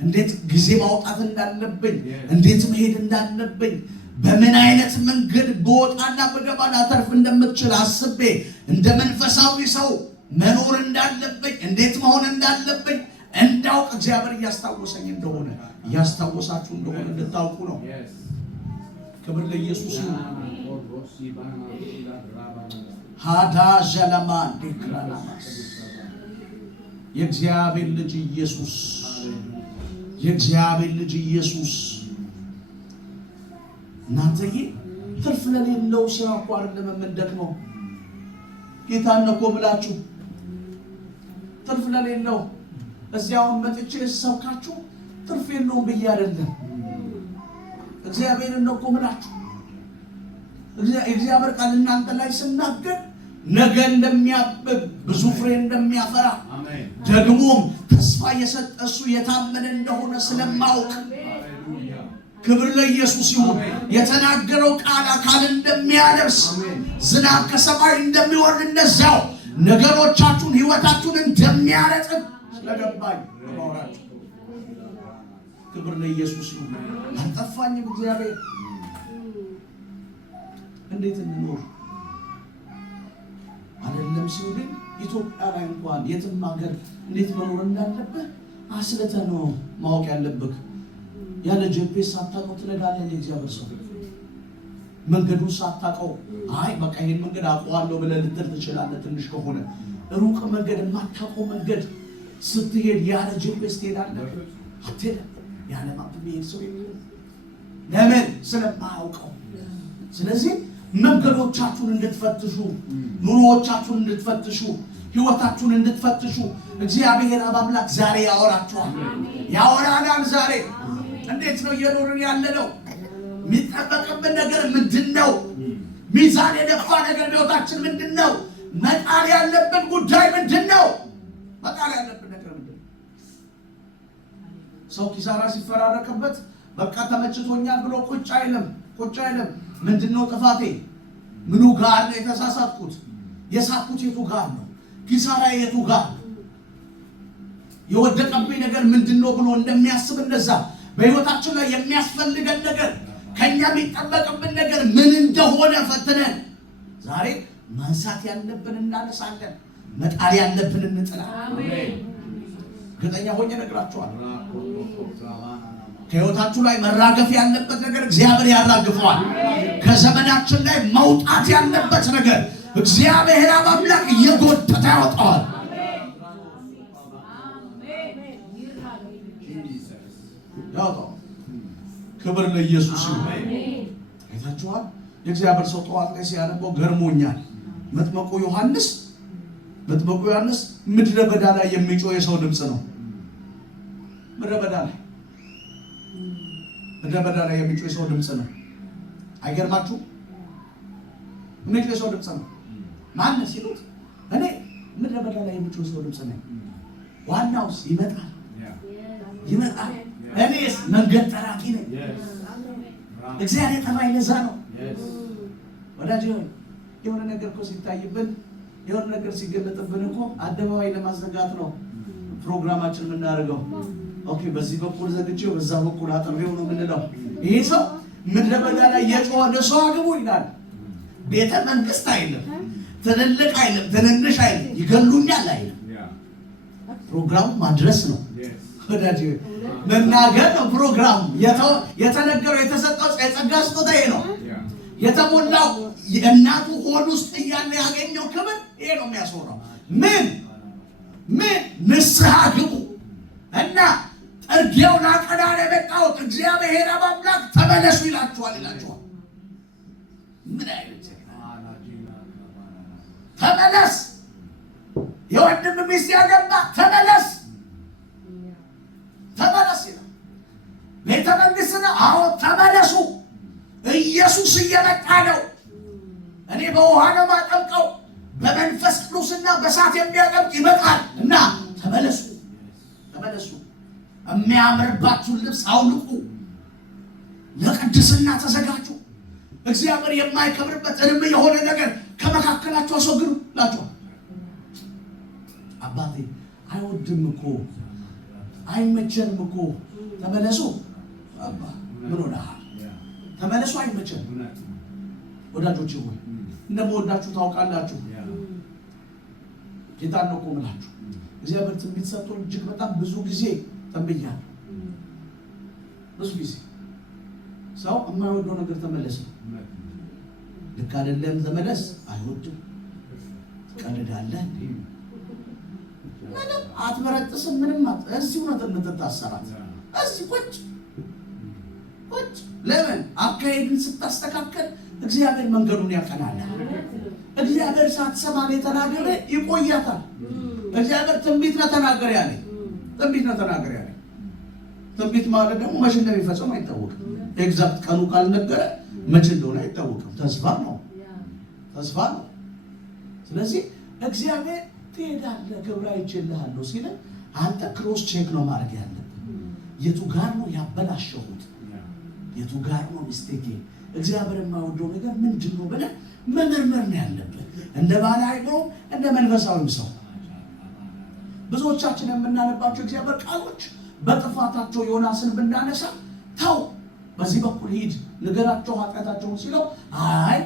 እንዴት ጊዜ ማውጣት እንዳለብኝ፣ እንዴት መሄድ እንዳለብኝ፣ በምን አይነት መንገድ በወጣና በገባ ላተርፍ እንደምትችል አስቤ እንደ መንፈሳዊ ሰው መኖር እንዳለብኝ፣ እንዴት መሆን እንዳለብኝ እንዳውቅ እግዚአብሔር እያስታወሰኝ እንደሆነ እያስታወሳችሁ እንደሆነ እንድታውቁ ነው። ክብር ለኢየሱስ ይሁን። ሃዳ ጀለማን ዲክራናማስ የእግዚአብሔር ልጅ ኢየሱስ እናንተዬ ትርፍ ለሌለው ስራ እኮ አይደለም የምንደክመው። ጌታን እኮ ብላችሁ ትርፍ ለሌለው እዚያውን መጥቼ ሰብካችሁ ትርፍ የለውም ብዬ አይደለም። እግዚአብሔርን እኮ ብላችሁ እግዚአብሔር ቃል እናንተ ላይ ስናገር ነገ እንደሚያብብ ብዙ ፍሬ እንደሚያፈራ ደግሞም ተስፋ የሰጠ እሱ የታመነ እንደሆነ ስለማውቅ ክብር ለኢየሱስ ይሁን። የተናገረው ቃል አካል እንደሚያደርስ ዝናብ ከሰማይ እንደሚወርድ እንደዛው ነገሮቻችሁን ሕይወታችሁን እንደሚያረጥብ ስለገባኝ ክብር ለኢየሱስ ይሁን። አልጠፋኝም እግዚአብሔር። እንዴት እንኖር አይደለም ሲሉ ኢትዮጵያ ላይ እንኳን የትም ሀገር እንዴት መኖር እንዳለብህ አስለተህ ነው ማወቅ ያለብህ። ያለ ጂፒኤስ ሳታውቀው ትነዳለህ። የእግዚአብሔር ሰው መንገዱን ሳታውቀው አይ በቃ ይሄን መንገድ አውቀዋለሁ ብለህ ልትል ትችላለህ። ትንሽ ከሆነ ሩቅ መንገድ የማታውቀው መንገድ ስትሄድ ያለ ጂፒኤስ ትሄዳለህ። አትሄድም። ያለ ማፕ የሚሄድ ሰው ለምን? ስለማያውቀው። ስለዚህ መንገዶቻችሁን እንድትፈትሹ፣ ኑሮዎቻችሁን እንድትፈትሹ፣ ህይወታችሁን እንድትፈትሹ እግዚአብሔር አምላክ ዛሬ ያወራችኋል፣ ያወራናል። ዛሬ እንዴት ነው እየኖርን ያለነው? የሚጠበቅብን ነገር ምንድነው? ሚዛን የደፋ ነገር በህይወታችን ምንድነው? መጣል ያለብን ጉዳይ ምንድነው? መጣል ያለብን ነገር ምንድነው? ሰው ኪሳራ ሲፈራረቅበት በቃ ተመችቶኛል ብሎ ቁጭ አይልም። ምንድነው ጥፋቴ? ምኑ ጋር ነው የተሳሳትኩት? የሳትኩት የቱ ጋር ነው? ኪሳራ የቱ ጋር ነው? የወደቀብኝ ነገር ምንድነው ብሎ እንደሚያስብ እንደዛ በህይወታችን ላይ የሚያስፈልገን ነገር ከኛ የሚጠበቅብን ነገር ምን እንደሆነ ፈትነን ዛሬ ማንሳት ያለብን እናነሳለን፣ መጣል ያለብን እንጥላለን። አሜን። ገጠኛ ሆኜ ነግራችኋል። ከህይወታችሁ ላይ መራገፍ ያለበት ነገር እግዚአብሔር ያራግፈዋል። ከዘመናችን ላይ መውጣት ያለበት ነገር እግዚአብሔር አምላክ እየጎተተ ያወጣዋል። ክብር ለኢየሱስ ይሁን። አይታችኋል። የእግዚአብሔር ሰው ጠዋት ላይ ሲያነበው ገርሞኛል። መጥምቁ ዮሐንስ ምድረ በዳ ላይ የሚጮህ የሰው ድምፅ ነው። ምድረ በዳ ላይ የሚጮህ የሰው ድምፅ ነው። አይገርማችሁ? የሚጮህ የሰው ድምፅ ነው። ማን ሲሉት እኔ ምድረ በዳ ላይ የሚጮህ የሰው ድምፅ ነኝ። ዋናውስ ይመጣል። እኔስ መንገድ ጠራቂ ነኝ። እግዚአብሔር የጠራኝ ለዛ ነው። ወዳጅ የሆነ ነገር እኮ ሲታይብን፣ የሆነ ነገር ሲገለጥብን እኮ አደባባይ ለማዘጋት ነው ፕሮግራማችን የምናደርገው። ኦኬ በዚህ በኩል ዘግቼው በዛ በኩል አጥሬው ነው የምንለው። ይሄ ሰው ምድረ በዳ ላይ የጮኸ ንስሐ ግቡ ይላል። ቤተ መንግስት አይልም፣ ትልልቅ አይልም፣ ትንንሽ አይልም፣ ይገሉኛል አይልም። ፕሮግራሙ ማድረስ ነው ወዳጅ፣ መናገር ነው ፕሮግራሙ። የተነገረው የተሰጠው የጸጋ ስጦታ ይሄ ነው። የተሞላው የእናቱ ሆድ ውስጥ እያለ ያገኘው ክብር ይሄ ነው የሚያስወራው። ምን ንስሐ ግቡ እና ጥርጊያውን አቀና የመጣሁት እግዚአብሔር አምላክ ተመለሱ ይላችኋል። ምን አይነት ተመለስ! የወንድም ሚስት ያገባ ተመለስ ይላል። ቤተ መንግስት ነው። አዎ ተመለሱ። ኢየሱስ እየመጣ ነው። እኔ በውሃ ነው የማጠምቀው፣ በመንፈስ ቅዱስና በእሳት የሚያጠምቅ ይመጣል እና ተመለሱ። የሚያምርባችሁን ልብስ አውልቁ፣ ለቅድስና ተዘጋጁ። እግዚአብሔር የማይከብርበት እርም የሆነ ነገር ከመካከላችሁ አስወግዱ ላችኋል። አባቴ አይወድም እኮ አይመቸንም እኮ ተመለሱ። አባ ምን ሆነሃል? ተመለሱ። አይመቸንም። ወዳጆች ሆይ እንደምወዳችሁ ታውቃላችሁ። ጌታን ነው እኮ የምላችሁ። እግዚአብሔር ትንቢት ሰጥቶ እጅግ በጣም ብዙ ጊዜ ተንብያለሁ። ብዙ ጊዜ ሰው የማይወደው ነገር ተመለስ ነው። ልክ አይደለም ተመለስ። አይወድም። ትቀልዳለህ፣ ምንም አትበረጥስም፣ ምንም እዚሁ ነው የምትታሰራት። እዚህ ቁጭ ለምን? አካሄድን ስታስተካከል እግዚአብሔር መንገዱን ያቀናል። እግዚአብሔር ሳትሰማ የተናገረ ይቆያታል። እግዚአብሔር ትንቢት ነው ተናገር ያለ ትንቢት ማለት ደግሞ መቼ እንደሚፈጸም አይታወቅም። ኤግዛክት ቀኑ ካልነገረ መቼ እንደሆነ አይታወቅም። ተስፋ ነው። ስለዚህ እግዚአብሔር ትሄዳለህ ክብር አይቼልሃለሁ ሲል አንተ ክሮስ ቼክ ነው ማድረግ ያለብህ። የቱ ጋር ነው ያበላሸሁት? የቱ ጋር ነው ሚስቴኬ? እግዚአብሔር የማይወደው ነገር ምንድን ነው ብለህ መመርመር ነው ያለብህ። እንደ ባለ አይምሮ እንደ መንፈሳዊም ሰው ብዙዎቻችን የምናነባቸው እግዚአብሔር ቃሎች በጥፋታቸው ዮናስን ብናነሳ ተው በዚህ በኩል ሂድ ንገራቸው ኃጢአታቸውን ሲለው አይ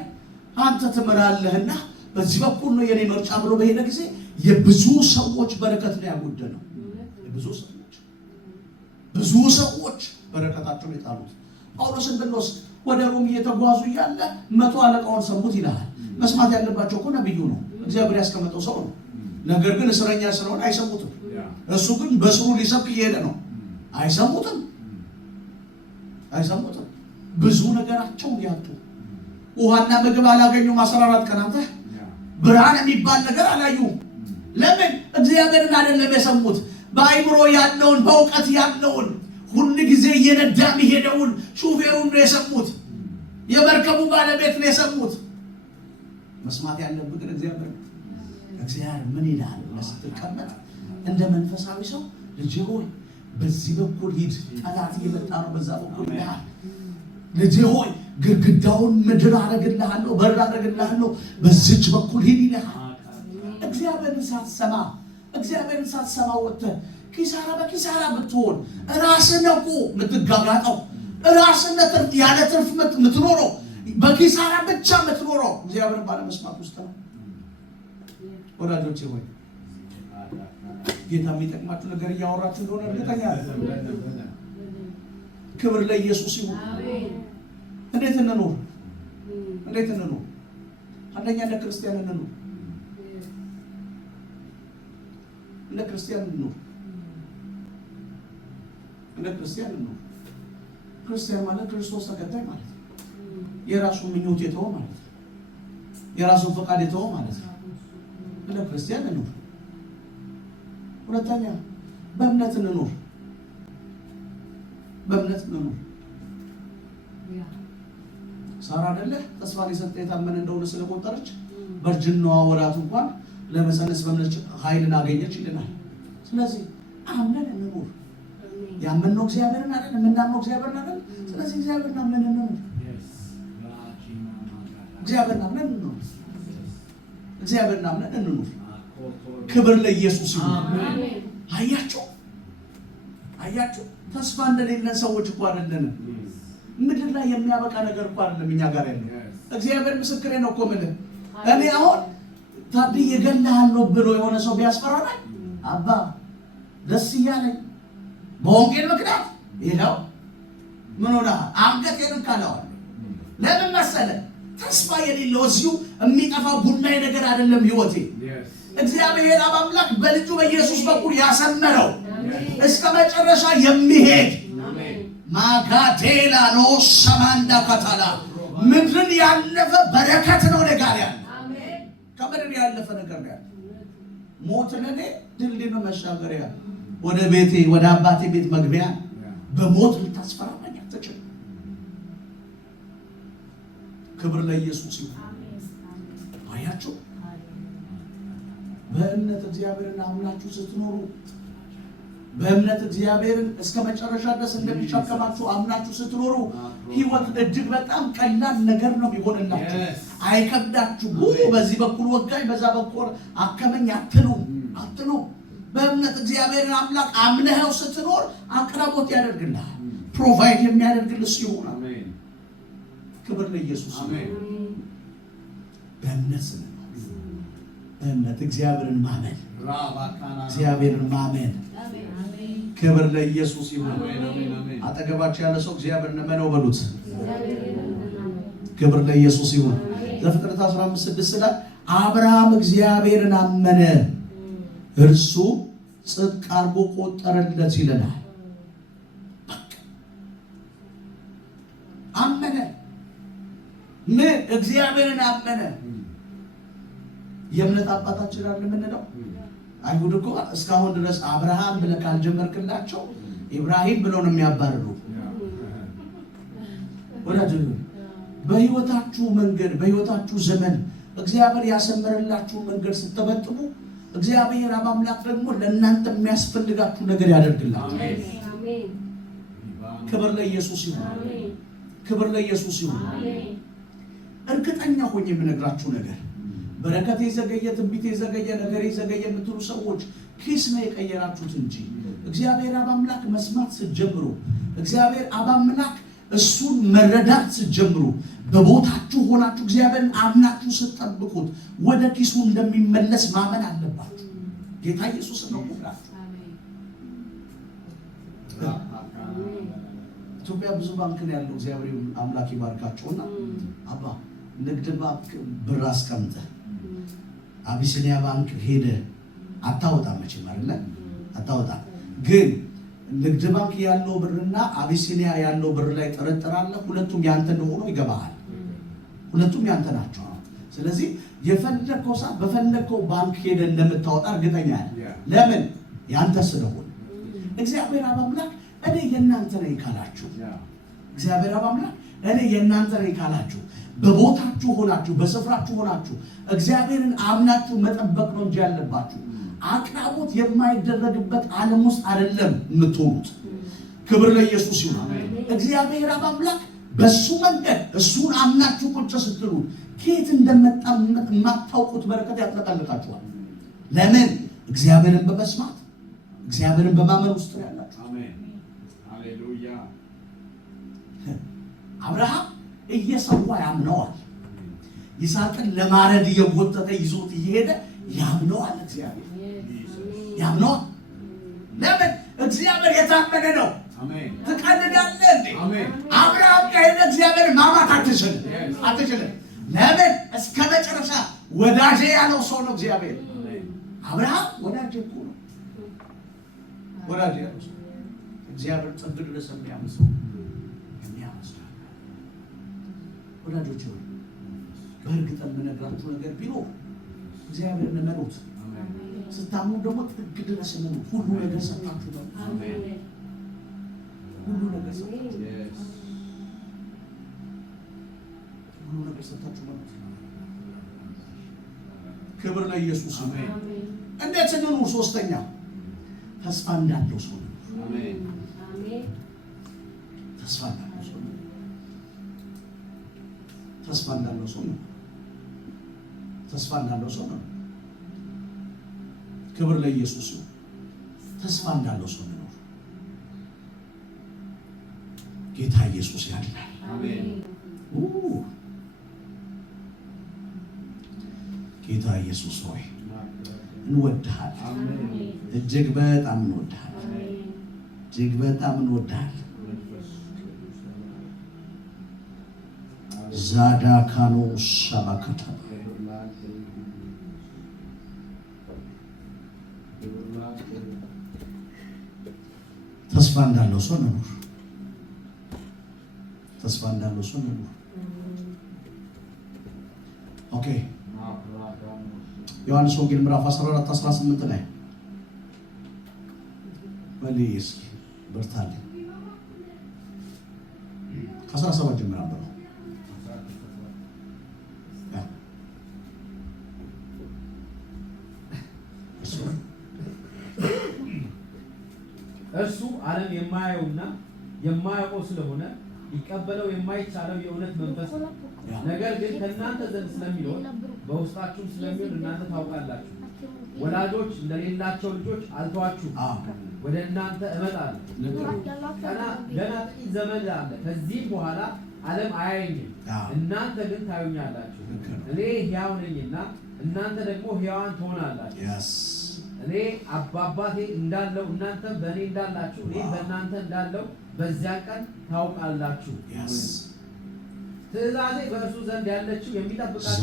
አንተ ትመራለህና በዚህ በኩል ነው የኔ ምርጫ ብሎ በሄደ ጊዜ የብዙ ሰዎች በረከት ነው ያጎደለው። ብዙ ሰዎች በረከታቸውን የጣሉት። ጳውሎስን ብንወስድ ወደ ሮም እየተጓዙ እያለ 100 አለቃውን ሰሙት ይላል። መስማት ያለባቸው እኮ ነብዩ ነው፣ እግዚአብሔር ያስቀመጠው ሰው ነው። ነገር ግን እስረኛ ስለሆነ አይሰሙትም። እሱ ግን በስሩ ሊሰብክ እየሄደ ነው። አይሰሙትም። ብዙ ነገራቸው ያጡ ውሃና ምግብ አላገኙ። 14 ቀን አንተ ብርሃን የሚባል ነገር አላዩ። ለምን? እግዚአብሔርን አይደለም የሰሙት። በአይምሮ ያለውን በእውቀት ያለውን ሁሉ ጊዜ እየነዳ የሚሄደውን ሹፌሩን ነው የሰሙት። የመርከቡ ባለቤት ነው የሰሙት። መስማት ያለብህ ግን እግዚአብሔር ምን ይላል ስትቀመጥ እንደ መንፈሳዊ ሰው ልጄ ሆይ በዚህ በኩል ሂድ፣ ጠላት እየመጣ ነው፣ በዛ በኩል ይልሃል። ልጄ ሆይ ግድግዳውን ምድር አረግልሃለሁ፣ በር አረግልሃለሁ፣ በዚች በኩል ሂድ ይልሃል። እግዚአብሔርን ሳትሰማ ወጥተህ ኪሳራ በኪሳራ ብትሆን ራስህ ነው እኮ የምትጋጋጠው። ራስህ ያለ ትርፍ የምትኖረው፣ በኪሳራ ብቻ የምትኖረው እግዚአብሔርን ባለመስማት ውስጥ ነው። ወዳጆቼ ሆይ ጌታ የሚጠቅማችሁ ነገር እያወራችሁ እንደሆነ እርግጠኛ ነኝ። ክብር ለኢየሱስ ይሁን። እንዴት እንኖር? አንደኛ እንደ ክርስቲያን እንኖር። እንደ ክርስቲያን እንኖር። ክርስቲያን ማለት ክርስቶስ ተከታይ ማለት ነው። የራሱን ምኞት የተወ ማለት ነው። የራሱን ፈቃድ የተወ ማለት ነው። እንደ ክርስቲያን እንኖር። ሁለተኛ በእምነት እንኖር። ሳራ አይደለ ተስፋ ሊሰጥ የታመነ እንደሆነ ስለቆጠረች በእርጅናዋ ወራት እንኳን ለመፀነስ በእምነት ኃይልን አገኘች ይልናል። ስለዚህ አምነን እንኖር። ያመንነው እግዚአብሔርን አይደል? የምናምነው እግዚአብሔርን አይደል? ስለዚህ እግዚአብሔርን አምነን እንኖር። እግዚአብሔርን አምነን እንኖር። ክብር ለኢየሱስ ይሁን። አያችሁ ተስፋ እንደሌለን ሰዎች እኮ አይደለንም። ምድር ላይ የሚያበቃ ነገር እኮ አይደለም እኛ ጋር ያለው። እግዚአብሔር ምስክሬ ነው እኮ ምን እኔ አሁን ታዲያ እገላለሁ ብሎ የሆነ ሰው ቢያስፈራራኝ አባ ደስ እያለኝ በወንጌል ምክንያት ይሄው ምን ሆነ አንገቴን ካለው ለምን መሰለህ? ተስፋ የሌለው እዚሁ የሚጠፋው ቡናይ ነገር አይደለም ህይወቴ። እግዚአብሔር አምላክ በልጁ በኢየሱስ በኩል ያሰመረው እስከ መጨረሻ የሚሄድ ማጋቴላ ነው ሰማንዳ ከተላ ምድርን ያለፈ በረከት ነው ነገር ያለ ከምድር ያለፈ ነገር ያለ ሞት ለኔ ድልድይ ነው መሻገሪያ ወደ ቤቴ ወደ አባቴ ቤት መግቢያ በሞት ልታስፈራራኝ አትችልም። ክብር ለኢየሱስ ይሁን። አያችሁ በእምነት እግዚአብሔርን አምናችሁ ስትኖሩ በእምነት እግዚአብሔርን እስከ መጨረሻ ድረስ እንደሚሸከማችሁ አምናችሁ ስትኖሩ ህይወት እጅግ በጣም ቀላል ነገር ነው የሚሆንላችሁ። አይከብዳችሁ። በዚህ በኩል ወጋኝ በዛ በኩል አከመኝ አትሉ። በእምነት እግዚአብሔርን አምላክ አምነኸው ስትኖር አቅራቦት ያደርግልሃል። ፕሮቫይድ የሚያደርግልህ ሲሆን ክብር ለኢየሱስ። በእምነት እግዚአብሔርን ማመን ክብር ለኢየሱስ ይሁን። አጠገባችሁ ያለ ሰው እግዚአብሔርን እመነው በሉት። ክብር ለኢየሱስ ይሁን። ዘፍጥረት 15:6 ላይ አብርሃም እግዚአብሔርን አመነ እርሱ ጽድቅ አድርጎ ቆጠረለት ይለናል። አመነ ምን? እግዚአብሔርን አመነ። የእምነት አባታችን አይደል የምንለው? አይሁድ እኮ እስካሁን ድረስ አብርሃም ብለህ ካልጀመርክላቸው ኢብራሂም ብለው ነው የሚያባርሩ። ወዳጅ በህይወታችሁ መንገድ በህይወታችሁ ዘመን እግዚአብሔር ያሰመረላችሁ መንገድ ስትበጥሙ እግዚአብሔር አምላክ ደግሞ ለእናንተ የሚያስፈልጋችሁ ነገር ያደርግላችሁ። ክብር ለኢየሱስ ይሁን። እርግጠኛ ሆኜ የምነግራችሁ ነገር በረከት የዘገየ ትንቢት የዘገየ ነገር የዘገየ የምትሉ ሰዎች ኪስ ነው የቀየራችሁት እንጂ እግዚአብሔር አብ አምላክ መስማት ስትጀምሩ፣ እግዚአብሔር አብ አምላክ እሱን መረዳት ስትጀምሩ፣ በቦታችሁ ሆናችሁ እግዚአብሔርን አምናችሁ ስትጠብቁት ወደ ኪሱ እንደሚመለስ ማመን አለባችሁ። ጌታ ኢየሱስ ነው ብላችሁ ኢትዮጵያ ብዙ ባንክ ነው ያለው። እግዚአብሔር አምላክ ይባርካቸውና አባ ንግድ ባንክ ብር አስቀምጠህ አቢሲኒያ ባንክ ሄደ አታወጣም መቼም አይደለ? አታወጣም። ግን ንግድ ባንክ ያለው ብርና አቢሲኒያ ያለው ብር ላይ ጥርጥራለ። ሁለቱም ያንተ እንደሆነ ይገባሃል። ሁለቱም ያንተ ናቸው። ስለዚህ የፈለከው ሰዓት በፈለከው ባንክ ሄደ እንደምታወጣ እርግጠኛ ነኝ። ለምን? ያንተ ስለሆነ። እግዚአብሔር አብ አምላክ እኔ የእናንተ ነኝ ካላችሁ፣ እግዚአብሔር አብ አምላክ እኔ የእናንተ ነኝ ካላችሁ፣ በቦታችሁ ሆናችሁ በስፍራችሁ ሆናችሁ እግዚአብሔርን አምናችሁ መጠበቅ ነው እንጂ ያለባችሁ አቅራቦት የማይደረግበት ዓለም ውስጥ አይደለም የምትሆኑት። ክብር ለኢየሱስ ይሁን። እግዚአብሔር አብ አምላክ በሱ መንገድ እሱን አምናችሁ ቁጭ ስትሉ ከየት እንደመጣ የማታውቁት በረከት ያጥለቀልቃችኋል። ለምን? እግዚአብሔርን በመስማት እግዚአብሔርን በማመን ውስጥ ነው ያላችሁ። አሜን ሃሌሉያ። አብርሃም እየሰዋ ያምነዋል። ይስሐቅን ለማረድ እየጎተተ ይዞት እየሄደ ያምነዋል። እግዚአብሔር ያምነዋል። ለምን? እግዚአብሔር የታመነ ነው። ትቀልዳለህ እንዴ? አብርሃም ከሄደ እግዚአብሔር ማማት አትችልም። ለምን? እስከ መጨረሻ ወዳጄ ያለው ሰው ነው እግዚአብሔር። አብርሃም ወዳጄ እኮ ነው። ወዳጄ ያለው ሰው እግዚአብሔር ጥግ ድረስ የሚያምሰው ወዳጆች ሆይ በእርግጥ የምነግራችሁ ነገር ቢኖር እግዚአብሔርን እመኑት። ስታምኑ ደግሞ ጥግ ድረስ እመኑት። ሁሉ ነገር ሰጣችሁ ነው። ሁሉ ነገር ሰጣችሁ ነው። ክብር ለኢየሱስ። እንዴት እንኑር? ሶስተኛ ተስፋ እንዳለው ሰው ነው። ተስፋ እንዳለው ሰው ነው። ተስፋ እንዳለው ሰው ነው። ተስፋ እንዳለው ሰው ነው። ክብር ለኢየሱስ ነው። ተስፋ እንዳለው ሰው ነው። ጌታ ኢየሱስ ያድናል። አሜን። ጌታ ኢየሱስ ሆይ እንወድሃለን። እጅግ በጣም እንወድሃለን። እጅግ በጣም እንወድሃለን። ዛዳ ካኖ ሻባከታ ተስፋ እንዳለው ሰው ነው። ተስፋ እንዳለው ሰው ነው። ኦኬ ዮሐንስ ወንጌል ምዕራፍ 14-18 ላይ ወልይስ በርታል ከ17 ጀምሮ አበረ እርሱ ዓለም የማያየውና የማያውቀው ስለሆነ ሊቀበለው የማይቻለው የእውነት መንፈስ ነው። ነገር ግን ከእናንተ ዘንድ ስለሚኖር በውስጣችሁም ስለሚሆን እናንተ ታውቃላችሁ። ወላጆች እንደሌላቸው ልጆች አልተዋችሁም፣ ወደ እናንተ እመጣለሁ። ገና ጥቂት ዘመን አለ፣ ከዚህም በኋላ ዓለም አያየኝም፣ እናንተ ግን ታዩኛላችሁ። እኔ ሕያው ነኝና እናንተ ደግሞ ሕያዋን ትሆናላችሁ። እኔ አባቴ እንዳለው እናንተም በእኔ እንዳላችሁ እኔ በእናንተ እንዳለው በዚያ ቀን ታውቃላችሁ። ትእዛዜ በእርሱ ዘንድ ያለችው የሚጠብቃት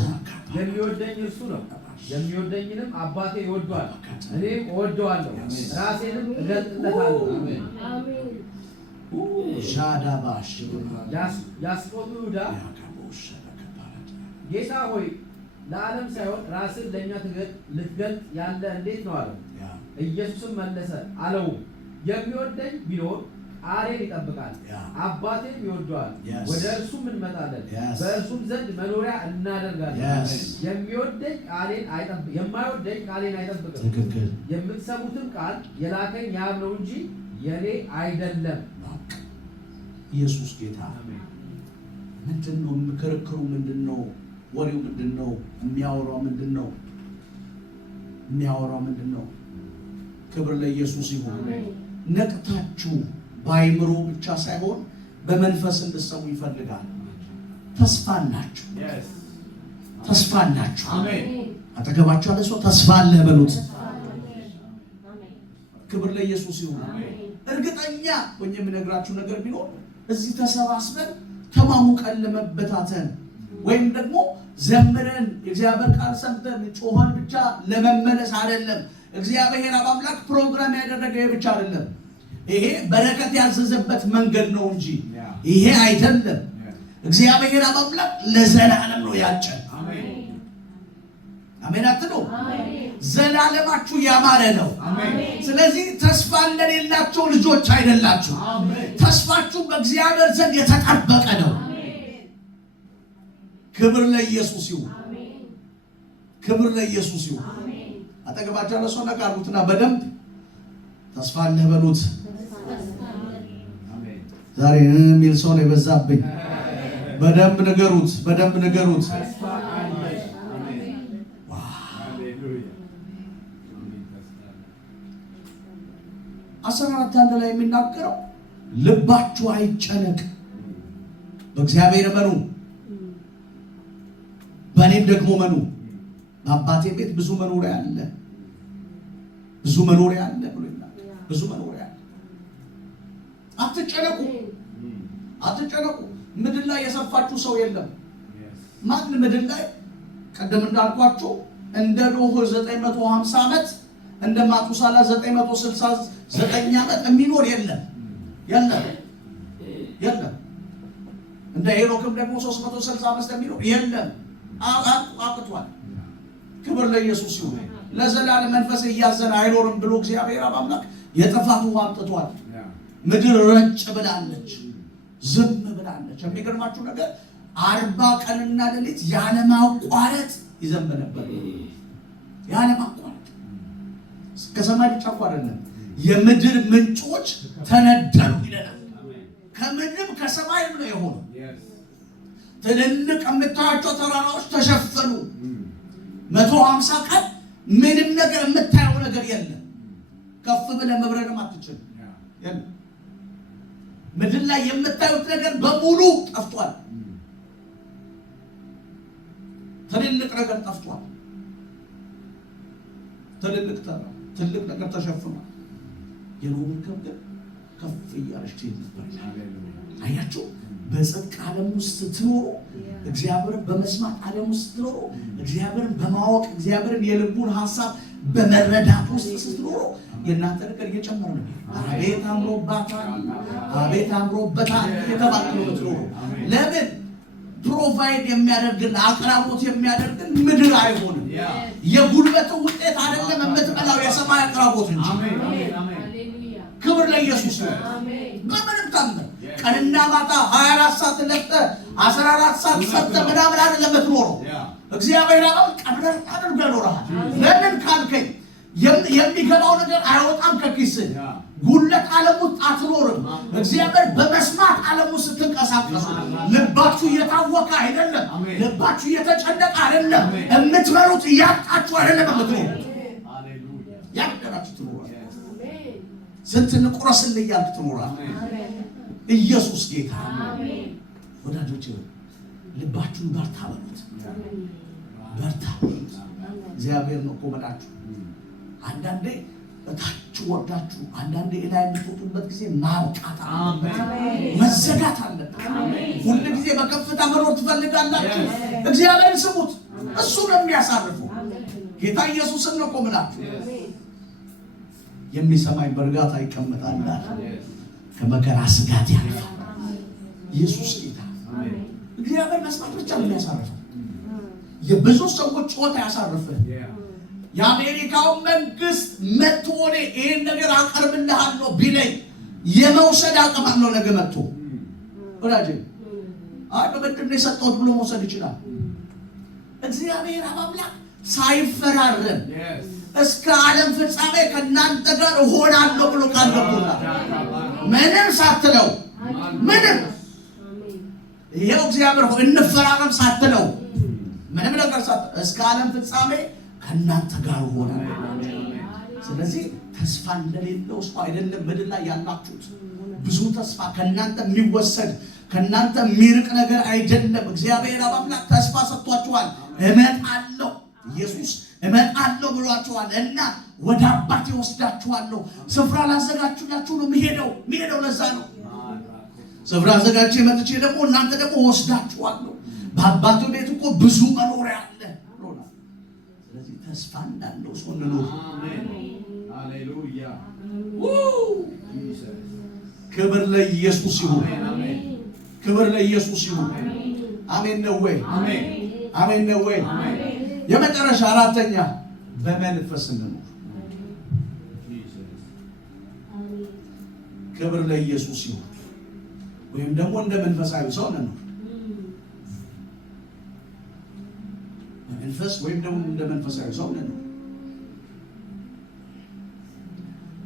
የሚወደኝ እርሱ ነው። የሚወደኝንም አባቴ ይወደዋል፣ እኔም እወደዋለሁ፣ ራሴንም እገልጥለታለሁ። ያስቆጡ ይሁዳ ጌታ ሆይ ለዓለም ሳይሆን ራስን ለእኛ ልትገልጥ ያለ እንዴት ነው አለው። ኢየሱስም መለሰ አለው የሚወደኝ ቢኖር ቃሌን ይጠብቃል፣ አባቴም ይወደዋል፣ ወደ እርሱም እንመጣለን፣ በእርሱም ዘንድ መኖሪያ እናደርጋለን። የማይወደኝ ቃሌን አይጠብቅም። የምትሰሙትም ቃል የላከኝ የአብ ነው እንጂ የኔ አይደለም። ኢየሱስ ጌታ። ምንድነው ክርክሩ? ምንድነው ወሬው ምንድነው? የሚያወራው ምንድነው? ክብር ለኢየሱስ ይሁን። ነቅታችሁ በአይምሮ ብቻ ሳይሆን በመንፈስ እንድትሰሙ ይፈልጋል። ተስፋ አላችሁ። አሜን። አጠገባችሁ ያለ ሰው ተስፋ አለህ በሉት። ክብር ለኢየሱስ ይሁን። እርግጠኛ ሆኜ የምነግራችሁ ነገር ቢኖር እዚህ ተሰባስበን ተማሙቀን ለመበታተን ወይም ደግሞ ዘምረን የእግዚአብሔር ቃል ሰምተን ጮኸን ብቻ ለመመለስ አይደለም። እግዚአብሔር አምላክ ፕሮግራም ያደረገው ብቻ አይደለም። ይሄ በረከት ያዘዘበት መንገድ ነው እንጂ ይሄ አይደለም። እግዚአብሔር አምላክ ለዘላለም ነው ያጨን። አሜን አትሉ? ዘላለማችሁ ያማረ ነው። ስለዚህ ተስፋ እንደሌላቸው ልጆች አይደላችሁ። ተስፋችሁ በእግዚአብሔር ዘንድ የተጠበቀ ነው። ክብር ለኢየሱስ ይሁን። ክብር ለኢየሱስ ይሁን። አጠገባችሁ ያለ ሰው ነቃሉትና በደንብ ተስፋ አለህ በሉት። ዛሬ የሚል ሰው ነው የበዛብኝ። በደንብ ንገሩት። 14 ላይ የሚናገረው ልባችሁ አይጨነቅ፣ በእግዚአብሔር መኑ፣ በእኔም ደግሞ መኑ። በአባቴ ቤት ብዙ መኖሪያ አለ ብሎ ይላል። ብዙ መኖሪያ አለ። አትጨነቁ። ምድር ላይ የሰፋችሁ ሰው የለም። ማን ምድር ላይ ቀደም እንዳልኳችሁ እንደ ኖህ 950 ዓመት እንደ ማቱሳላ 969 ዓመት የሚኖር የለም። እንደ ሄኖክም ደግሞ 365 የሚኖር የለም። አቅቷል። ክብር ለኢየሱስ ይሁን። ለዘላለም መንፈስ እያዘነ አይኖርም ብሎ እግዚአብሔር አምላክ የጥፋት ውሃ አምጥቷል። ምድር ረጭ ብላለች፣ ዝም ብላለች። የሚገርማችሁ ነገር 40 ቀንና ሌሊት ያለማቋረጥ ይዘንብ ነበር። ያለማቋረጥ ከሰማይ ብቻ እኮ አይደለም፣ የምድር ምንጮች ተነደሉ ይለናል። ከምድር ከሰማይም ነው የሆነው። ትልልቅ የምታያቸው ተራራዎች ተሸፈኑ። 150 ቀን ምንም ነገር የምታየው ነገር የለም። ከፍ ብለህ መብረርም አትችልም። ምድር ላይ የምታዩት ነገር በሙሉ ጠፍቷል። ትልልቅ ነገር ጠፍቷል። ትልቅ ነገር ተሸፍኗል። የኖህ መርከብ ግን ከፍ እያለች ትሄድ ነበር። አያችሁ፣ በጽድቅ ዓለም ውስጥ ስትኖሩ፣ እግዚአብሔርን በመስማት ዓለም ውስጥ ስትኖሩ፣ እግዚአብሔርን በማወቅ እግዚአብሔርን የልቡን ሐሳብ በመረዳት ውስጥ ስትኖሩ የእናንተ ነገር እየጨመረ ነው። አቤት አምሮበታል የተባለ ነው የምትኖሩ። ለምን? ፕሮቫይድ የሚያደርግን አቅራቦት የሚያደርግን ምድር አይሆንም። የጉልበት ውጤት አይደለም የምትበላው፣ የሰማይ አቅራቦት እንጂ። ክብር ለኢየሱስ ነው። በምንም ታምር ቀንና ማታ 24 ሰዓት ለፍተህ 14 ሰዓት ሰጥተህ ምናምን አይደለም የምትኖረው። እግዚአብሔር ቀብረር አድርጎ ያኖርሃል። ለምን ካልከኝ የሚገባው ነገር አይወጣም ከኪስህ። ጉለት ዓለም ውስጥ አትኖርም። እግዚአብሔር በመስማት ዓለም ውስጥ ስትንቀሳቀሱ ልባችሁ እየታወቀ አይደለም፣ ልባችሁ እየተጨነቀ አይደለም፣ የምትበሉት እያጣችሁ አይደለም የምትኖሩት። ያደራችሁ ትኖራላችሁ። ስንት እንቁረስልህ እያልክ ትኖራለህ። ኢየሱስ ጌታ። ወዳጆች ልባችሁን በርታ በሉት። በርታ በሉት። እግዚአብሔር ነው እኮ በላችሁ። አንዳንዴ እታች ወርዳችሁ አንዳንዴ ላይ የምትወጡበት ጊዜ ማውጣት አለበት፣ መዘጋት አለበት። ሁሉ ጊዜ በከፍታ መኖር ትፈልጋላችሁ? እግዚአብሔርን ስሙት፣ እሱ ነው የሚያሳርፈው። ጌታ ኢየሱስን ነው እኮ የምላችሁ። የሚሰማኝ በእርጋታ ይቀመጣል፣ ከመከራ ስጋት ያልፋል። ኢየሱስ ጌታ። እግዚአብሔር መስማት ብቻ ነው የሚያሳርፈው። የብዙ ሰዎች ጮታ ያሳርፈን። የአሜሪካው መንግስት መጥቶ ይሄን ነገር አቀርብልሃለሁ ቢለኝ የመውሰድ አቅም አለው። ነገ መጥቶ ወዳጄ በምንድን ነው የሰጠሁት ብሎ መውሰድ ይችላል። እግዚአብሔር አምላክ ሳይፈራረም እስከ ዓለም ፍጻሜ ከእናንተ ጋር እሆናለሁ ብሎ ቃል ገብቶላል። ምንም ሳትለው ምንም ይሄው እግዚአብሔር ሆይ እንፈራረም ሳትለው ምንም ነገር እስከ ዓለም ፍጻሜ ከእናንተ ጋር ሆናለሁ። ስለዚህ ተስፋ እንደሌለው ሰው አይደለም ምድር ላይ ያላችሁት። ብዙ ተስፋ ከእናንተ የሚወሰድ ከእናንተ የሚርቅ ነገር አይደለም። እግዚአብሔር አምላክ ተስፋ ሰጥቷችኋል። እመጣለሁ፣ ኢየሱስ እመጣለሁ ብሏችኋል እና ወደ አባቴ ወስዳችኋለሁ። ስፍራ ላዘጋጅላችሁ ነው የሚሄደው። ለዛ ነው ስፍራ አዘጋጅቼ መጥቼ ደግሞ እናንተ ደግሞ ወስዳችኋለሁ። በአባቱ ቤት እኮ ብዙ መኖሪያ አለ። ስለዚህ ተስፋ እንዳለው ሰው እንኖር። ሃሌሉያ። ክብር ለኢየሱስ ይሁን። ክብር ለኢየሱስ ይሁን። አሜን ነው ወይ? አሜን ነው ወይ? የመጨረሻ አራተኛ በመንፈስ እንኖር። ክብር ለኢየሱስ ይሁን። ወይም ደግሞ እንደ መንፈሳዊ ሰው እንኖር። በመንፈስ ወይም ደግሞ እንደ መንፈሳዊ ሰው እንኖር።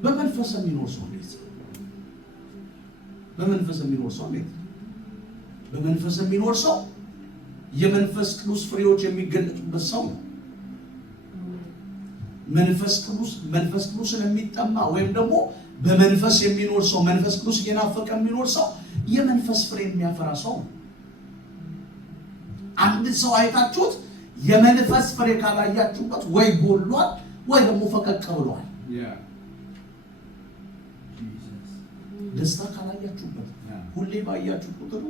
በመንፈስ የሚኖር ሰው እንዴት? በመንፈስ የሚኖር ሰው እንዴት? በመንፈስ የሚኖር ሰው የመንፈስ ቅዱስ ፍሬዎች የሚገለጡበት ሰው ነው። መንፈስ ቅዱስን የሚጠማ ወይም ደግሞ በመንፈስ የሚኖር ሰው፣ መንፈስ ቅዱስ እየናፈቀ የሚኖር ሰው የመንፈስ ፍሬ የሚያፈራ ሰው ነው። አንድ ሰው አይታችሁት የመንፈስ ፍሬ ካላያችሁበት ወይ ጎሏል ወይ ደግሞ ፈቀቅ ብሏል። ደስታ ካላያችሁበት ሁሌ ባያችሁ ቁጥር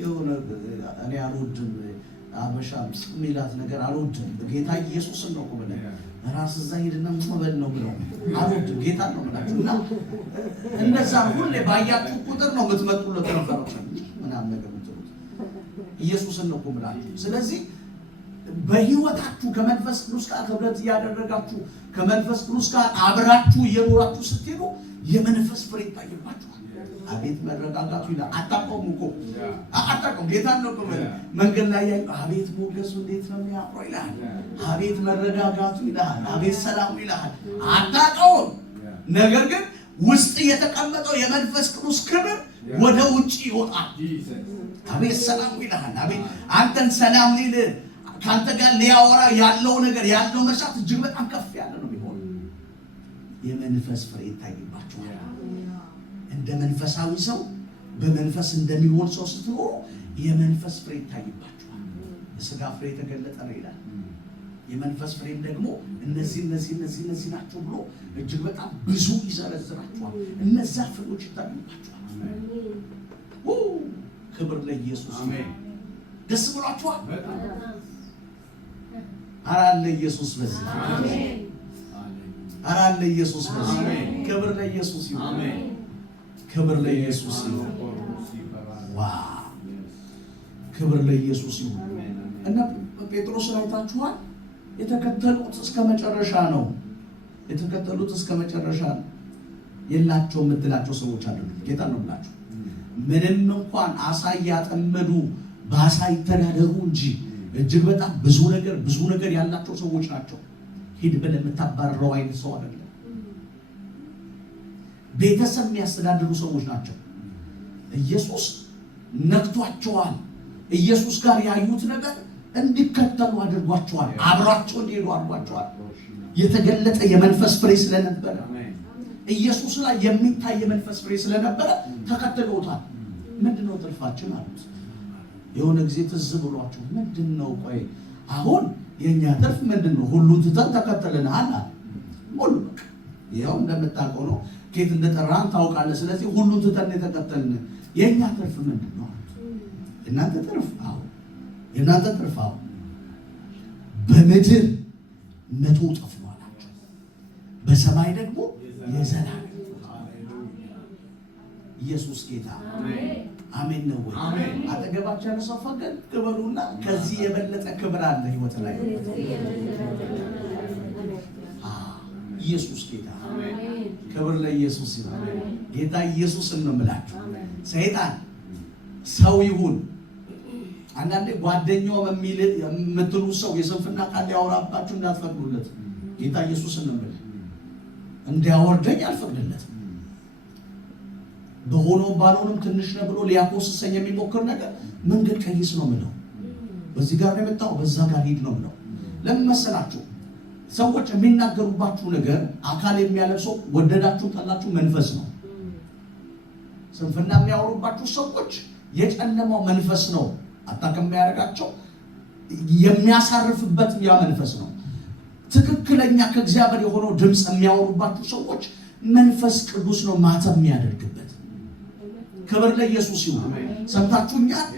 የሆነ እኔ አልወድም አበሻ ሚላት ነገር አልወድም። ጌታ ኢየሱስን ነው ቆመለ ራስ እዛ ሄድና መበል ነው ብለው አልወድም ጌታ ነው ማለት እና እንደዛ ሁሌ ባያችሁ ቁጥር ነው የምትመጡለት ነው ምናምን ነገር የምትሉት ኢየሱስን ነው ቆመላችሁ። ስለዚህ በህይወታችሁ ከመንፈስ ቅዱስ ጋር ህብረት ያደረጋችሁ ከመንፈስ ቅዱስ ጋር አብራችሁ እየኖራችሁ ስትሄዱ የመንፈስ ፍሬ ይታይባችኋል። አቤት መረጋጋቱ ይላል። አታውቀውም እኮ አታውቀውም። ጌታ ነው እኮ መንገድ ላይ ያለው አቤት ሞገሱ እንዴት ነው የሚያምረው ይላል። አቤት መረጋጋቱ ይላል። አቤት ሰላሙ ይላል። አታውቀውም። ነገር ግን ውስጥ የተቀመጠው የመንፈስ ቅዱስ ክብር ወደ ውጪ ይወጣል። አቤት ሰላሙ ይላል። አቤት አንተን ሰላም ሊል ካንተ ጋር ሊያወራ ያለው ነገር ያለው መሻት እጅግ በጣም ከፍ ያለ ነው የሚሆነው። የመንፈስ ፍሬ ይታይባችኋል። እንደ መንፈሳዊ ሰው በመንፈስ እንደሚሆን ሰው ስትኖሩ የመንፈስ ፍሬ ይታይባችኋል። የሥጋ ፍሬ የተገለጠ ነው ይላል። የመንፈስ ፍሬም ደግሞ እነዚህ ናቸው ብሎ እጅግ በጣም ብዙ ይዘረዝራችኋል። እነዛ ፍሬዎች ይታዩባችኋል። ክብር ለኢየሱስ። ደስ ብሏችኋል? ኧረ አለ ኢየሱስ በዚህ። ኧረ አለ ኢየሱስ በዚህ። ክብር ለኢየሱስ ይሁን። ክብር ለኢየሱስ ይሁን። ዋው! ክብር ለኢየሱስ ይሁን። እና ጴጥሮስን አይታችኋል? የተከተሉት እስከ መጨረሻ ነው። የተከተሉት እስከ መጨረሻ ነው። የላቸው የምትላቸው ሰዎች አይደሉም። ጌታ ነው ብላችሁ ምንም እንኳን አሳ ያጠመዱ በአሳ ይተዳደሩ እንጂ እጅግ በጣም ብዙ ነገር ያላቸው ሰዎች ናቸው። ሂድ ብለህ የምታባረረው አይነት ሰው አይደለም። ቤተሰብ የሚያስተዳድሩ ሰዎች ናቸው። ኢየሱስ ነክቷቸዋል። ኢየሱስ ጋር ያዩት ነገር እንዲከተሉ አድርጓቸዋል። አብሯቸው እንዲሄዱ አድርጓቸዋል። የተገለጠ የመንፈስ ፍሬ ስለነበረ ኢየሱስ ላይ የሚታይ የመንፈስ ፍሬ ስለነበረ ተከትለውታል። ምንድነው ትርፋችን አሉት። የሆነ ጊዜ ትዝ ብሏቸው ምንድነው ቆይ አሁን የኛ ትርፍ ምንድነው? ሁሉን ትተን ተከተልንሃል አለ። ሁሉ በቃ ይኸው እንደምታውቀው ነው። ከየት እንደጠራን ታውቃለህ። ስለዚህ ሁሉን ትተን የተከተልን የኛ ትርፍ ምንድነው? እናንተ ትርፍ የእናንተ ትርፍ በምድር 100 እጥፍ ነው አላቸው። በሰማይ ደግሞ የዘላለም ኢየሱስ ጌታ አሜን ነው ወይ? አጠገባችሁ ያለ ሰው ፈገግ በሉና ከዚህ የበለጠ ክብር አለ ህይወት ላይ። ኢየሱስ ጌታ ክብር ለኢየሱስ ይሁን። ጌታ ኢየሱስን ነው የምላችሁ። ሰይጣን ሰው ይሁን አንዳንዴ ጓደኛው የምትሉ ሰው የስንፍና ቃል ሊያወራባችሁ እንዳትፈቅዱለት። ጌታ ኢየሱስን ነው የምልህ። እንዲያወርደኝ አልፈቅድለትም። በሆነው ባልሆነም ትንሽ ነው ብሎ ሊያኮስሰኝ የሚሞክር ነገር መንገድ ቀይስ ነው የምለው። በዚህ ጋር የመጣው በዛ ጋር ሂድ ነው ብለው። ለምን መሰላችሁ? ሰዎች የሚናገሩባችሁ ነገር አካል የሚያለብሰው ወደዳችሁ ጠላችሁ መንፈስ ነው። ስንፍና የሚያወሩባችሁ ሰዎች የጨለማው መንፈስ ነው አታከም የሚያደርጋቸው፣ የሚያሳርፍበት ያ መንፈስ ነው። ትክክለኛ ከእግዚአብሔር የሆነው ድምፅ የሚያወሩባችሁ ሰዎች መንፈስ ቅዱስ ነው ማተም የሚያደርግበት። ክብር ለኢየሱስ ይሁን። ሰምታችሁኛል?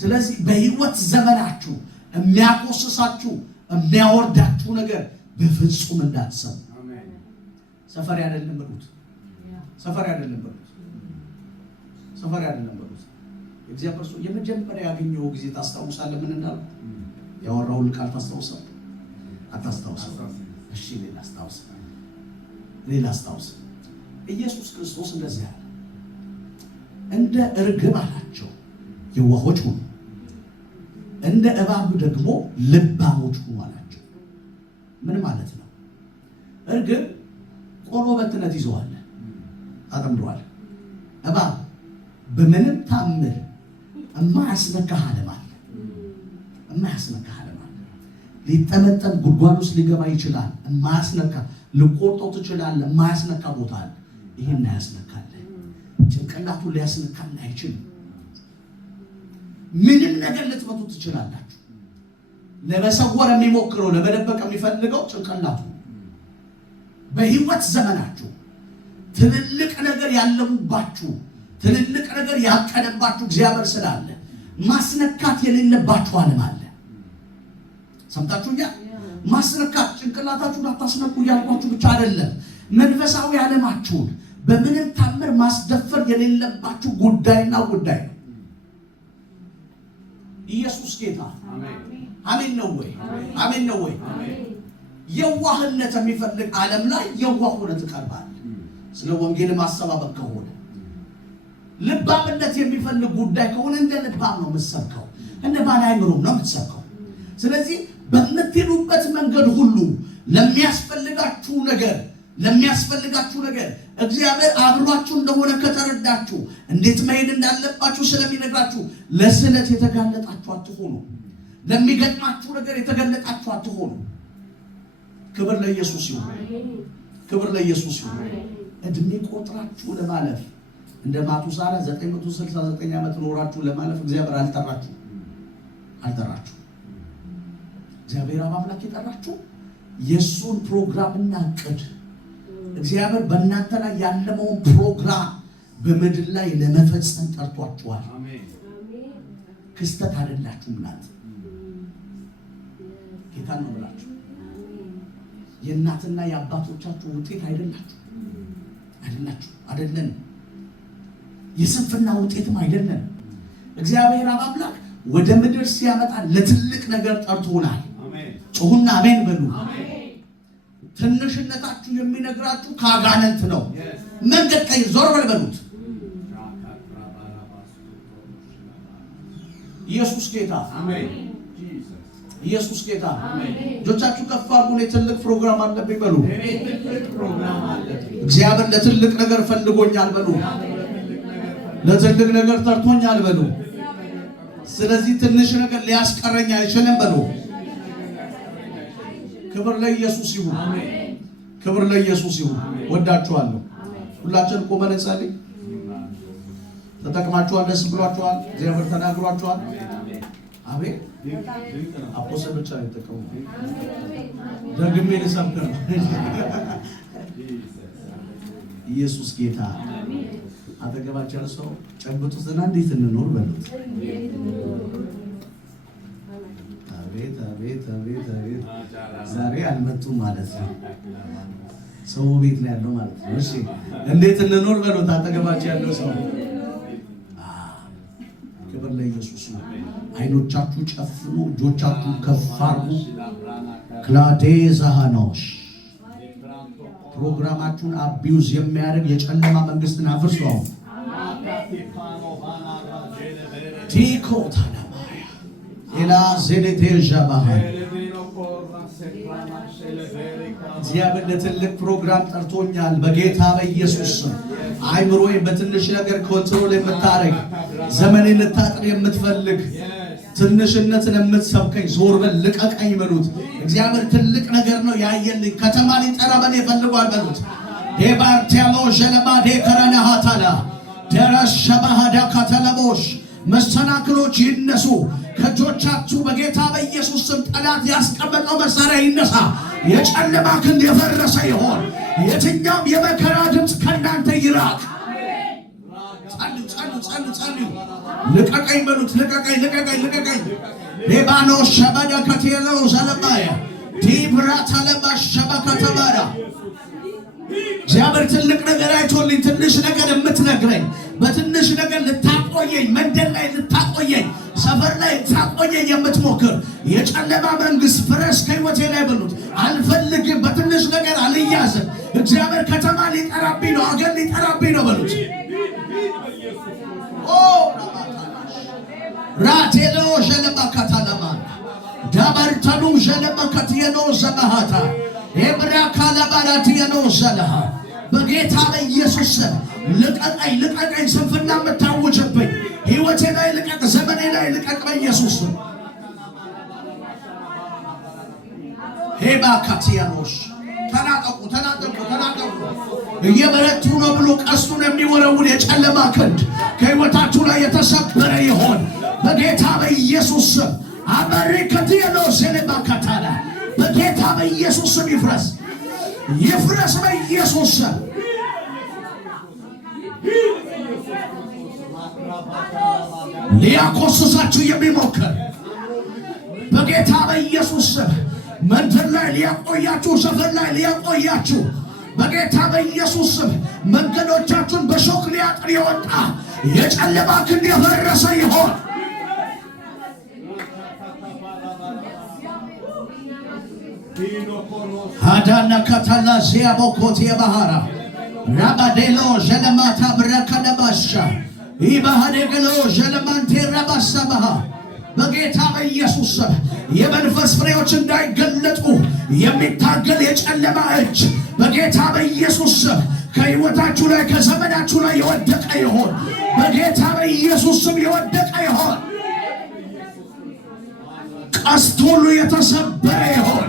ስለዚህ በህይወት ዘመናችሁ የሚያቆስሳችሁ የሚያወርዳችሁ ነገር በፍጹም እንዳትሰሙ። ሰፈር አይደለም በሉት፣ ሰፈር አይደለም በሉት፣ ሰፈር አይደለም በሉት። እግዚአብሔር ሰው የመጀመሪያ ያገኘው ጊዜ ታስታውሳለህ? ምን እንዳልኩ ያወራውን ቃል ታስታውሳለህ? አታስታውስም? እሺ ሌላ አስታውስ፣ ሌላ አስታውስ። ኢየሱስ ክርስቶስ እንደዚህ አለ፣ እንደ እርግብ አላቸው የዋሆች ሁኑ፣ እንደ እባብ ደግሞ ልባሞች ሁኑ አላቸው። ምን ማለት ነው? እርግብ ቆሎ በትነት ይዘዋል፣ አጠምደዋል። እባብ በምንም ታምር የማያስነካህ ዓለም አለ፣ የማያስነካህ ዓለም አለ። ሊጠመጠም ጉድጓድ ውስጥ ሊገባ ይችላል፣ የማያስነካ ልቆርጠው ትችላለህ፣ የማያስነካ ቦታ አለ። ይሄን ያስነካል፣ ጭንቅላቱ ሊያስነካል አይችልም። ምንም ነገር ልትመቱ ትችላላችሁ። ለመሰወር የሚሞክረው ለመደበቅ የሚፈልገው ጭንቅላቱ። በህይወት ዘመናችሁ ትልልቅ ነገር ያለሙባችሁ ትልልቅ ነገር ያቀደባችሁ እግዚአብሔር ስላለ ማስነካት የሌለባችሁ ዓለም አለ። ሰምታችሁኛል? ማስነካት ጭንቅላታችሁን አታስነኩ እያልኳችሁ ብቻ አይደለም፣ መንፈሳዊ ዓለማችሁን በምንም ታምር ማስደፈር የሌለባችሁ ጉዳይና ጉዳይ ነው። ኢየሱስ ጌታ። አሜን ነው ወይ? አሜን ነው ወይ? የዋህነት የሚፈልግ ዓለም ላይ የዋህ ሆነህ ትቀርባለህ። ስለ ወንጌል ማሰባበቅ ከሆነ ልባምነት የሚፈልግ ጉዳይ ከሆነ እንደ ልባም ነው የምትሰብከው፣ እንደ ባለ አእምሮም ነው የምትሰብከው። ስለዚህ በምትሄዱበት መንገድ ሁሉ ለሚያስፈልጋችሁ ነገር እግዚአብሔር አብሯችሁ እንደሆነ ከተረዳችሁ እንዴት መሄድ እንዳለባችሁ ስለሚነግራችሁ ለስለት የተጋለጣችሁ አትሆኑ። ለሚገጥማችሁ ነገር የተጋለጣችሁ አትሆኑ። ክብር ለኢየሱስ ይሁን። ክብር ለኢየሱስ ይሁን። እድሜ ቆጥራችሁ ለማለፍ እንደ ማቱሳላ 969 ዓመት ኖራችሁ ለማለፍ እግዚአብሔር አልጠራችሁ። እግዚአብሔር አምላክ የጠራችሁ የሱን ፕሮግራምና እቅድ እግዚአብሔር በእናንተ ላይ ያለመውን ፕሮግራም በምድር ላይ ለመፈጸም ጠርቷችኋል። ክስተት አይደላችሁም። እናንተ ጌታን ነው ብላችሁ የእናትና የአባቶቻችሁ ውጤት አይደለም። የስንፍና ውጤትም አይደለም። እግዚአብሔር አምላክ ወደ ምድር ሲያመጣ ለትልቅ ነገር ጠርቶናል። ጮሁና አሜን በሉ። ትንሽነታችሁ የሚነግራችሁ ከአጋንንት ነው። መንገድ ቀይ ዞር በል በሉት። ኢየሱስ ጌታ። ኢየሱስ ጌታ። እጆቻችሁ ከፍ አድርጉ። ትልቅ ፕሮግራም አለብኝ በሉ። እግዚአብሔር ለትልቅ ነገር ፈልጎኛል በሉ። ለትልቅ ነገር ጠርቶኛል በሉ። ስለዚህ ትንሽ ነገር ሊያስቀረኝ አይችልም በሉ። ክብር ለኢየሱስ ይሁን። ክብር ለኢየሱስ ይሁን። ወዳችኋለሁ። ሁላችን ቆመን እንጸልይ። ተጠቅማችኋል፣ ደስ ብሏችኋል፣ እግዚአብሔር ተናግሯችኋል። አሜን። አፖስቶል ብቻ ይተቀሙ። ደግሜ ልሰብክ ነው። ኢየሱስ ጌታ። አጠገባቸው ሰው ጨብጡትና እንዴት እንኖር በሉት። አቤት ዛሬ አልመጡም ማለት ነው። ሰው ቤት ላይ ያለው ማለት ነው። እሺ እንዴት እንኖር በሉት። አጠገባቸው ያለው ሰው ክብር ለኢየሱስ ነው። አይኖቻችሁ ጨፍኑ፣ እጆቻችሁ ከፍ አድርጉ። ክላዴ ዛሃኖሽ ፕሮግራማችሁን አቢዩዝ የሚያደርግ የጨለማ መንግስትን አፍርሱ። ቲኮ ታናማያ ኢላ ዜኔቴጃ ባህር እግዚአብሔር ለትልቅ ፕሮግራም ጠርቶኛል በጌታ በኢየሱስ ስም። አይምሮዬ በትንሽ ነገር ኮንትሮል የምታረግ ዘመኔን ልታጥር የምትፈልግ ትንሽነት ለምትሰብከኝ ዞር በል ልቀቀኝ በሉት። እግዚአብሔር ትልቅ ነገር ነው ያየልኝ። ከተማ ሊጠራ በኔ ፈልጓል በሉት። ዴባርቲያሎ ጀለባ ዴከረነሃታላ ደረሸባሃዳ ከተለቦሽ መሰናክሎች ይነሱ ከእጆቻችሁ በጌታ በኢየሱስ ስም። ጠላት ያስቀመጠው መሳሪያ ይነሳ። የጨለማ ክንድ የፈረሰ ይሆን። የትኛውም የመከራ ድምፅ ከእናንተ ይራቅ። ጸልዩ። ልቀቀኝ በሉት። ልቀቀኝ። ሊባኖስ ሸበደ ከቴለው ዘለባያ ዲብራት አለባሽ ሸበከተባራ እግዚአብሔር ትልቅ ነገር አይቶልኝ ትንሽ ነገር የምትነግረኝ በትንሽ ነገር ልታቆየኝ፣ መንደር ላይ ልታቆየኝ፣ ሰፈር ላይ ልታቆየኝ የምትሞክር የጨለማ መንግስት ፍረስ ከሕይወቴ ላይ በሉት። አልፈልግም። በትንሽ ነገር አልያዝም። እግዚአብሔር ከተማ ሊጠራብኝ ነው፣ አገር ሊጠራብኝ ነው በሉት። ራቴሎ ጀለባ ካታላማ ዳባርታሉ ጀለባ ከትየኖ ዘባሃታ ኤብራ ካላባራት የኖ ዘለሃ በጌታ በኢየሱስ ስም ልቀቀኝ። ስንፍና የምታውጅብኝ ሕይወቴ ላይ ልቀቅ፣ ዘመኔ ላይ ልቀቅ በኢየሱስ ስም። ሄባ ካቲያኖሽ ተናጠቁ። እየበረቱ ነው ብሎ ቀስቱን የሚወረውር የጨለማ ክንድ ከሕይወታችሁ ላይ የተሰበረ ይሆን በጌታ በኢየሱስ ስም። አመሪከቲያኖ ሴሌባ ካታላ በጌታ በኢየሱስ ስም ይፍረስ በኢየሱስ ስም። ሊያኮስሳችሁ የሚሞክር በጌታ በኢየሱስ ስም መንደር ላይ ሊያቆያችሁ፣ ሰፈር ላይ ሊያቆያችሁ በጌታ በኢየሱስ ስም መንገዶቻችሁን በሾክ ሊያጥር የወጣ የጨለማ ክንድ የፈረሰ ይሆን። ሃዳና ካታላ ዚያቦኮት የባሃራ ራባዴሎ ጀለማታ ብረከደባሻ ይባሃደገሎ ጀለማንቴ ረባሰባሃ በጌታ በኢየሱስ ስም የመንፈስ ፍሬዎች እንዳይገለጡ የሚታገል የጨለማ እጅ በጌታ በኢየሱስ ስም ከሕይወታችሁ ላይ ከዘመናችሁ ላይ የወደቀ ይሆን። በጌታ በኢየሱስ ስም የወደቀ ይሆን። ቀስት ሁሉ የተሰበረ ይሆን።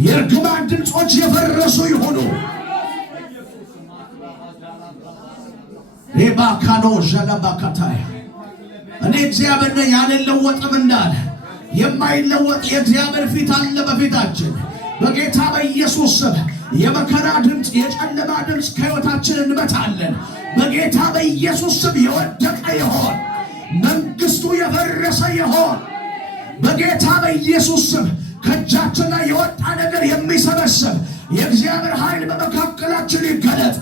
የእርግማን ድምፆች የፈረሱ ይሆኑ። ሌባካኖ ዠለባካታይ እኔ እግዚአብሔር ነኝ አልለወጥም እንዳለ የማይለወጥ የእግዚአብሔር ፊት አለ በፊታችን። በጌታ በኢየሱስ ስም የመከራ ድምፅ፣ የጨለማ ድምፅ ከሕይወታችን እንመታለን። በጌታ በኢየሱስ ስም የወደቀ ይሆን። መንግሥቱ የፈረሰ ይሆን። በጌታ በኢየሱስ ስም ከእጃችን ላይ የወጣ ነገር የሚሰበስብ የእግዚአብሔር ኃይል በመካከላችን ይገለጥ።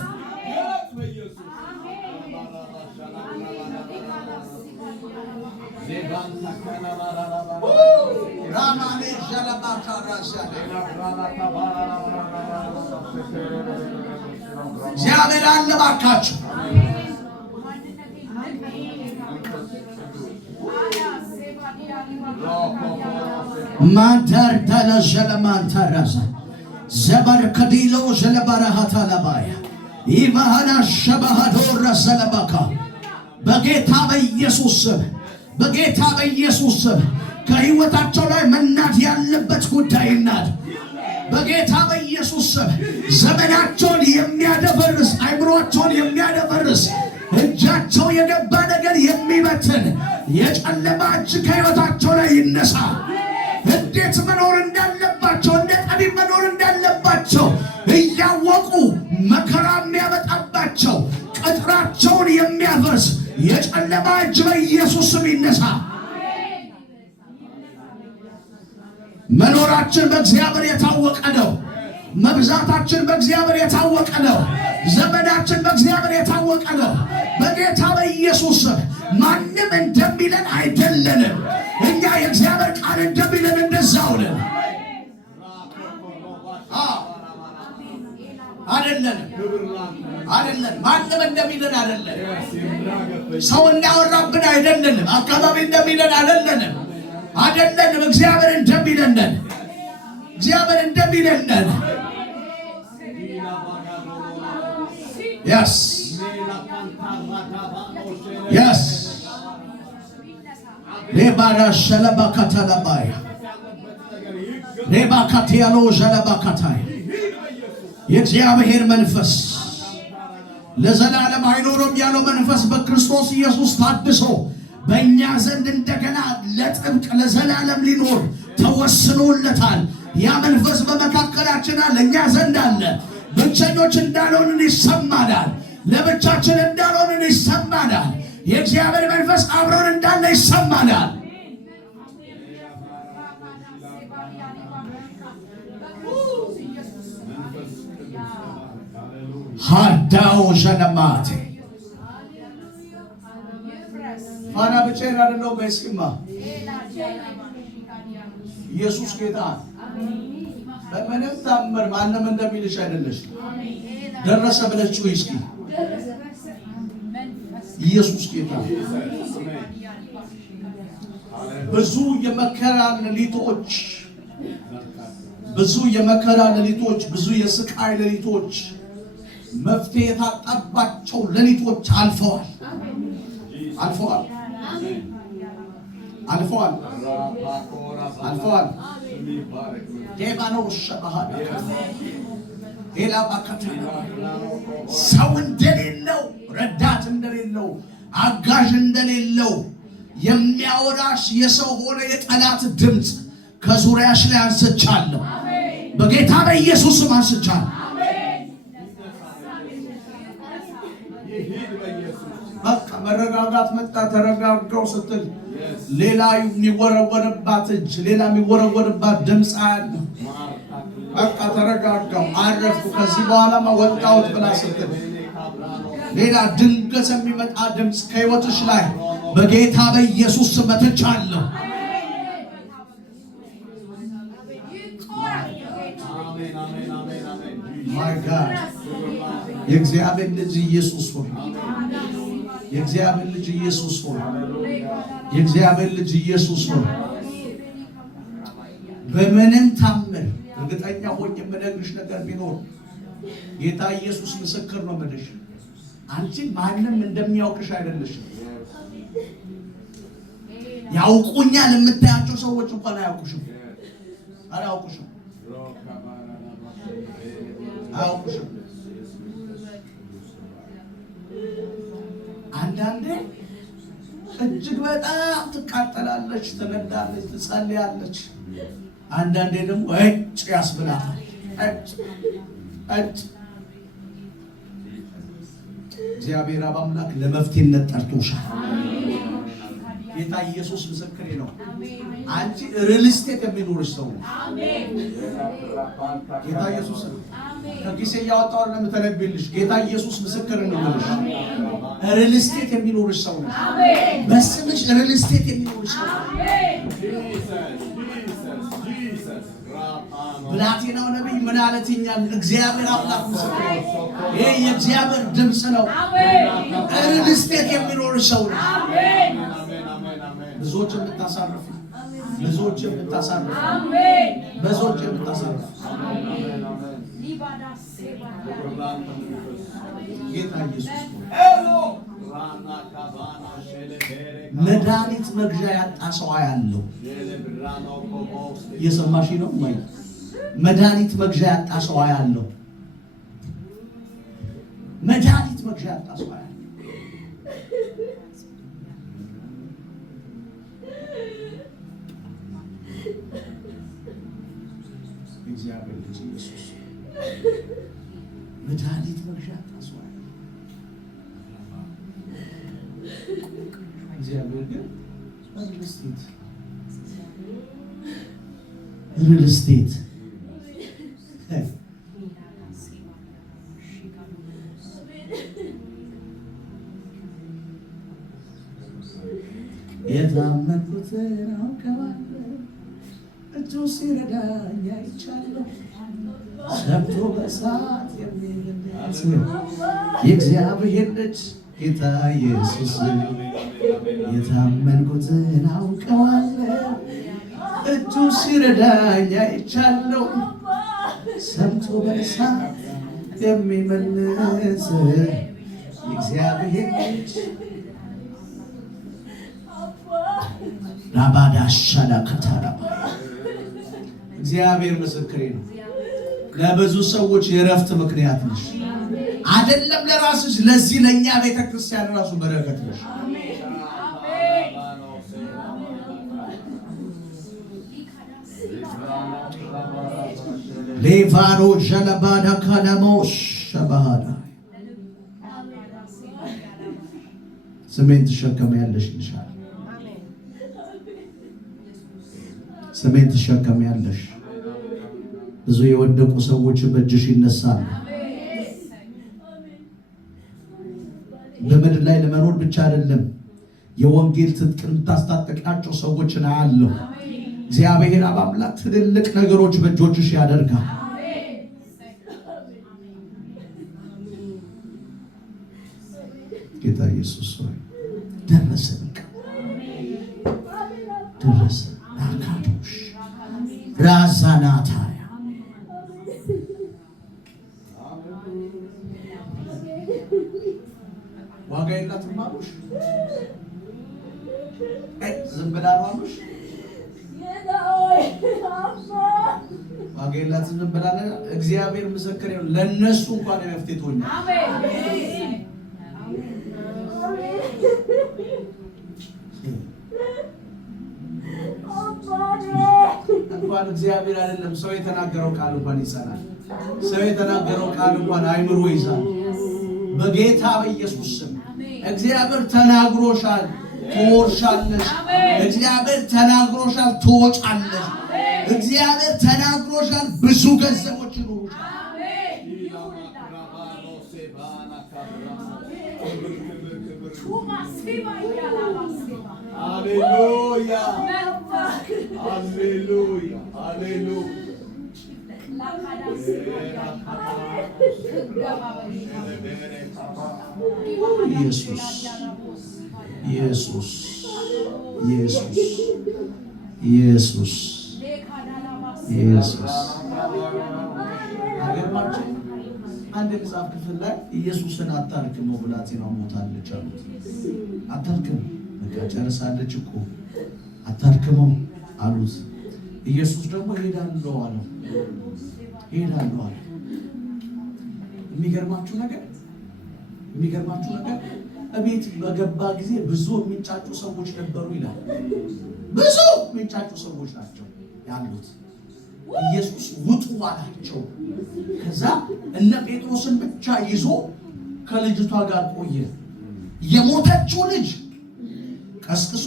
እግዚአብሔር አለ ባካችሁ። ማንተር ተለሸለማንተራዛ ዘበር ከዲሎ ጀለባራሃታ ለባያ ይባሃና ሸባሃዶረ ሰለባካ በጌታ በኢየሱስ ስም በጌታ በኢየሱስ ስም ከሕይወታቸው ላይ መናድ ያለበት ጉዳይ እናድ። በጌታ በኢየሱስ ስም ዘመናቸውን የሚያደፈርስ አይምሮአቸውን የሚያደፈርስ እጃቸው የገባ ነገር የሚበትን የጨለማ እጅ ከሕይወታቸው ላይ ይነሳ። እንዴት መኖር እንዳለባቸው፣ እንደ ጠቢብ መኖር እንዳለባቸው እያወቁ መከራ የሚያመጣባቸው ቅጥራቸውን የሚያፈርስ የጨለማ እጅ በኢየሱስ ስም ይነሳ። መኖራችን በእግዚአብሔር የታወቀ ነው። መብዛታችን በእግዚአብሔር የታወቀ ነው። ዘመናችን በእግዚአብሔር የታወቀ ነው። በጌታ በኢየሱስ ስም ማንም እንደሚለን አይደለንም። እኛ የእግዚአብሔር ቃል እንደሚለን እንደዛው ነን። አይደለም ማንም እንደሚለን አይደለም። ሰው እንዳወራብን አይደለንም። አካባቢ እንደሚለን አይደለንም። እግዚአብሔር እንደሚለን ነን። እግዚአብሔር እንደሚለን ነን። Yes. ሬባራ ሸለባካታላባያ ሬባካቲያሎ ሸለባካታያ የእግዚአብሔር መንፈስ ለዘላለም አይኖርም ያለው መንፈስ በክርስቶስ ኢየሱስ ታድሶ በእኛ ዘንድ እንደገና ለጥብቅ ለዘላለም ሊኖር ተወስኖለታል። ያ መንፈስ በመካከላችን አለ፣ እኛ ዘንድ አለ። ብቸኞች እንዳልሆንን ይሰማናል። ለብቻችን እንዳልሆንን ይሰማናል። የእግዚአብሔር መንፈስ አብሮን እንዳለ ይሰማናል። ሃዳው ሸለማቴ ፋና ብቻዬን አይደለሁም። በስኪማ ኢየሱስ ጌታ በምንም ታምር ማንም እንደሚልሽ አይደለሽ። ደረሰ ብለሽ ጩኺ እስኪ ኢየሱስ ጌታ። ብዙ የመከራ ሌሊቶች፣ ብዙ የመከራ ሌሊቶች፣ ብዙ የስቃይ ሌሊቶች፣ መፍትሄ የታጣባቸው ሌሊቶች አልፈዋል አልፈዋል አልፈዋል አልፈዋል። ዴባኖ ሸባሃዳ ሌላ ባከተ ሰው እንደሌለው፣ ረዳት እንደሌለው፣ አጋዥ እንደሌለው የሚያወራሽ የሰው ሆነ የጠላት ድምፅ ከዙሪያሽ ላይ አንስቻለሁ። በጌታ በኢየሱስም አንስቻለሁ። በቃ መረጋጋት መጣ። ተረጋጋው ስትል ሌላ የሚወረወርባት እጅ፣ ሌላ የሚወረወርባት ድምፅ አለ። በቃ ተረጋጋው፣ አረፍኩ፣ ከዚህ በኋላማ ወጣሁት ብላ ስትል ሌላ ድንገት የሚመጣ ድምፅ ከሕይወትሽ ላይ በጌታ በኢየሱስ ስም መትቻለሁ። ማይ ጋድ የእግዚአብሔር ልጅ ኢየሱስ ሆይ፣ የእግዚአብሔር ልጅ ኢየሱስ ሆይ፣ የእግዚአብሔር ልጅ ኢየሱስ ሆይ፣ በምንም ታምር እርግጠኛ ሆኜ የምነግርሽ ነገር ቢኖር ጌታ ኢየሱስ ምስክር ነው የምልሽ፣ አንቺ ማንም እንደሚያውቅሽ አይደለሽም። ያውቁኛል የምታያቸው ሰዎች እንኳን አያውቁሽም፣ አያውቁሽም፣ አያውቁሽም። አንዳንዴ እጅግ በጣም ትቃጠላለች፣ ትነዳለች፣ ትጸልያለች። አንዳንዴ ደግሞ እጭ ያስብላታል። እጭ እግዚአብሔር አምላክ ለመፍትሄነት ጠርቶሻል። ጌታ ኢየሱስ ምስክሬ ነው። አንቺ ሪል ስቴት የሚኖርሽ ሰው ነው። ጌታ ኢየሱስ ከኪሴ እያወጣሁ ለምተነብልሽ ጌታ ኢየሱስ ምስክር ነው ብለሽ ሪል ስቴት የሚኖርሽ ሰው ነው። በስምሽ ሪል ስቴት የሚኖርሽ ሰው ነው። ብላቴናው ነብይ ምን አለትኛል? እግዚአብሔር አምላክ ምስክር ነው። ይሄ የእግዚአብሔር ድምፅ ነው። ሪል ስቴት የሚኖርሽ ሰው ነው። ብዙዎች የምታሳርፉ፣ ብዙዎች የምታሳርፉ፣ ብዙዎች የምታሳርፉ ጌታ ኢየሱስ መድኃኒት መግዣ ያጣ ሰው ያለው እየሰማሽ ነው ወይ? መድኃኒት መግዣ ያጣ ሰው ያለው መድኃኒት መግዣ ያጣ ሰው ያለው እግዚአብሔር ልጅ ኢየሱስ መድኃኒት መግዣ ያጣ ሰው ያለው እግዚአብሔር ግን ሪል ስቴት የታመንኩትን አውቀዋለሁ፣ እጁ ሲረዳኝ አይቻለሁ፣ ሰብቶ በእሳት የሚመለስ የእግዚአብሔር ልጅ ጌታ ኢየሱስ የታመንኩትን አውቀዋለሁ፣ እጁ ሲረዳኝ አይቻለሁ፣ ሰብቶ በእሳት የሚመለስ የእግዚአብሔር ልጅ ራባዳሻላ ከተራ እግዚአብሔር ምስክሬ ነው። ለብዙ ሰዎች የረፍት ምክንያት ነሽ። አይደለም ለራስሽ፣ ለዚህ ለኛ ቤተክርስቲያን ራሱ በረከት ነሽ። ሌቫሮ ጀለባዳ ካናሞሽ ሸባሃዳ ስሜን ትሸከሚያለሽ ይልሻል። ስሜን ትሸከሚያለሽ። ብዙ የወደቁ ሰዎች በእጅሽ ይነሳሉ። በምድር ላይ ለመኖር ብቻ አይደለም የወንጌል ትጥቅን ታስታጠቃቸው ሰዎችን አያለሁ። እግዚአብሔር አምላክ ትልልቅ ነገሮች በእጆችሽ ያደርጋል። ጌታ ኢየሱስ ሆይ ደረሰ፣ ደረሰ። አካዶሽ ራዛናታያ ዋጋ የላትም አሉሽ። ዝም ብላ ነው አሉሽ። ዋጋ የላትም ዝም ብላ። እግዚአብሔር ምስክር ነው። ለነሱ እንኳን መፍትሄ ትሆኛለሽ። እንኳን እግዚአብሔር አይደለም ሰው የተናገረው ቃል እንኳን ይጸናል። ሰው የተናገረው ቃል እንኳን አይምሮ ይዛል። በጌታ በኢየሱስ ስም እግዚአብሔር ተናግሮሻል፣ ትወርሻለሽ። እግዚአብሔር ተናግሮሻል፣ ትወጫለሽ። እግዚአብሔር ተናግሮሻል፣ ብዙ ገንዘቦች ይኖሩሻል። ሃሌሉያ ሃሌሉያ ሃሌሉያ ኢየሱስ ኢየሱስ ኢየሱስ ኢየሱስ ኢየሱስ አገርማችን አንድ መጽሐፍ ክፍል ላይ ኢየሱስን አታርክመው ብላቴናው ሞታለች አሉት። አታርክም በቃ ጨርሳለች እኮ አታርክመው አሉት። ኢየሱስ ደግሞ ሄዳለሁ አለ። ሄዳለሁ አለ። የሚገርማችሁ ነገር እቤት በገባ ጊዜ ብዙ የሚንጫጩ ሰዎች ነበሩ ይላል። ብዙ የሚንጫጩ ሰዎች ናቸው ያሉት። ኢየሱስ ውጡ አላቸው። ከዛ እነ ጴጥሮስን ብቻ ይዞ ከልጅቷ ጋር ቆየ። የሞተችው ልጅ ቀስቅሶ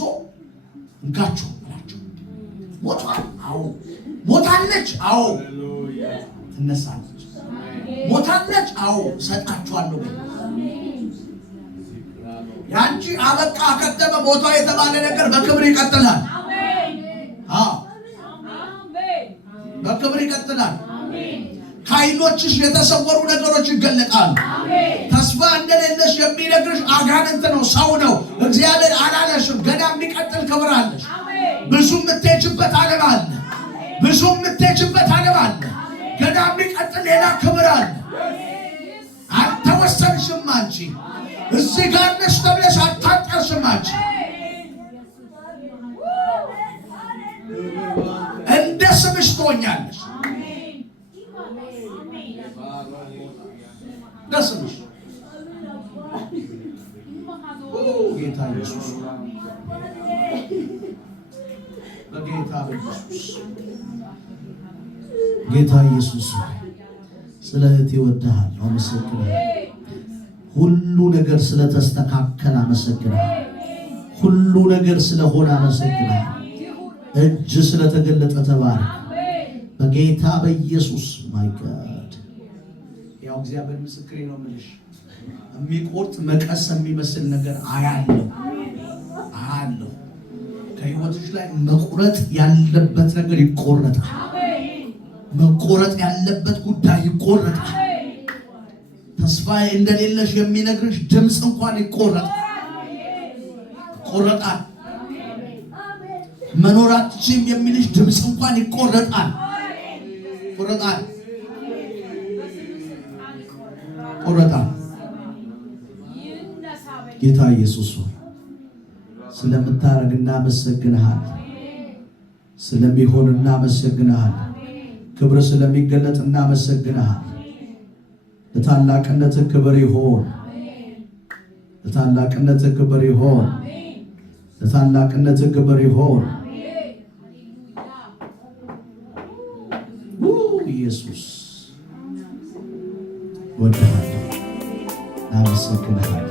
እንካችሁ አላቸው። ሞቷል? አዎ። ሞታለች? አዎ። ትነሳለች? ሞታለች? አዎ። ሰጣችኋለሁ። ያንቺ አበቃ ከተመ ሞቷ የተባለ ነገር በክብር ይቀጥላል። በክብር ይቀጥላል። ከዓይኖችሽ የተሰወሩ ነገሮች ይገለጣሉ። ተስፋ እንደሌለሽ የሚነግርሽ አጋንንት ነው፣ ሰው ነው። እግዚአብሔር አላለሽም። ገና የሚቀጥል ክብር አለሽ። ብዙ የምትሄጂበት ዓለም አለ። ብዙ የምትሄጂበት ዓለም አለ። ገና የሚቀጥል ሌላ ክብር አለ። አልተወሰንሽም አንቺ። እዚህ ጋር ነሽ ተብለሽ አልታጠርሽም አንቺ። እንደ ስምሽ ትሆኛለሽ። እንደ ስምሽ ጌታ ኢየሱስ በጌታ በኢየሱስ ጌታ ኢየሱስ ስለ እህቴ እወድሃለሁ፣ አመሰግናለሁ። ሁሉ ነገር ስለተስተካከለ አመሰግናለሁ። ሁሉ ነገር ስለሆነ አመሰግናለሁ። እጅ ስለተገለጠ ተባረክ በጌታ በኢየሱስ። ማይ ጋድ ያው እግዚአብሔር ምስክሬ ነው የምልሽ፣ የሚቆርጥ መቀስ የሚመስል ነገር አያለሁ። ከህይወትሽ ላይ መቁረጥ ያለበት ነገር ይቆረጣል። መቆረጥ ያለበት ጉዳይ ይቆረጣል። ተስፋ እንደሌለሽ የሚነግርሽ ድምፅ እንኳን ይቆረጣል። መኖር አትችይም የሚልሽ ድምፅ እንኳን ይቆረጣል። ጌታ ኢየሱስ ስለምታረግ እናመሰግንሃል። ስለሚሆን እናመሰግንሃል። ክብር ስለሚገለጥ እናመሰግንሃል። ለታላቅነት ክብር ይሆን፣ ለታላቅነት ክብር ይሆን፣ ለታላቅነት ክብር ይሆን። ኢየሱስ ወደሃል፣ እናመሰግንሃል።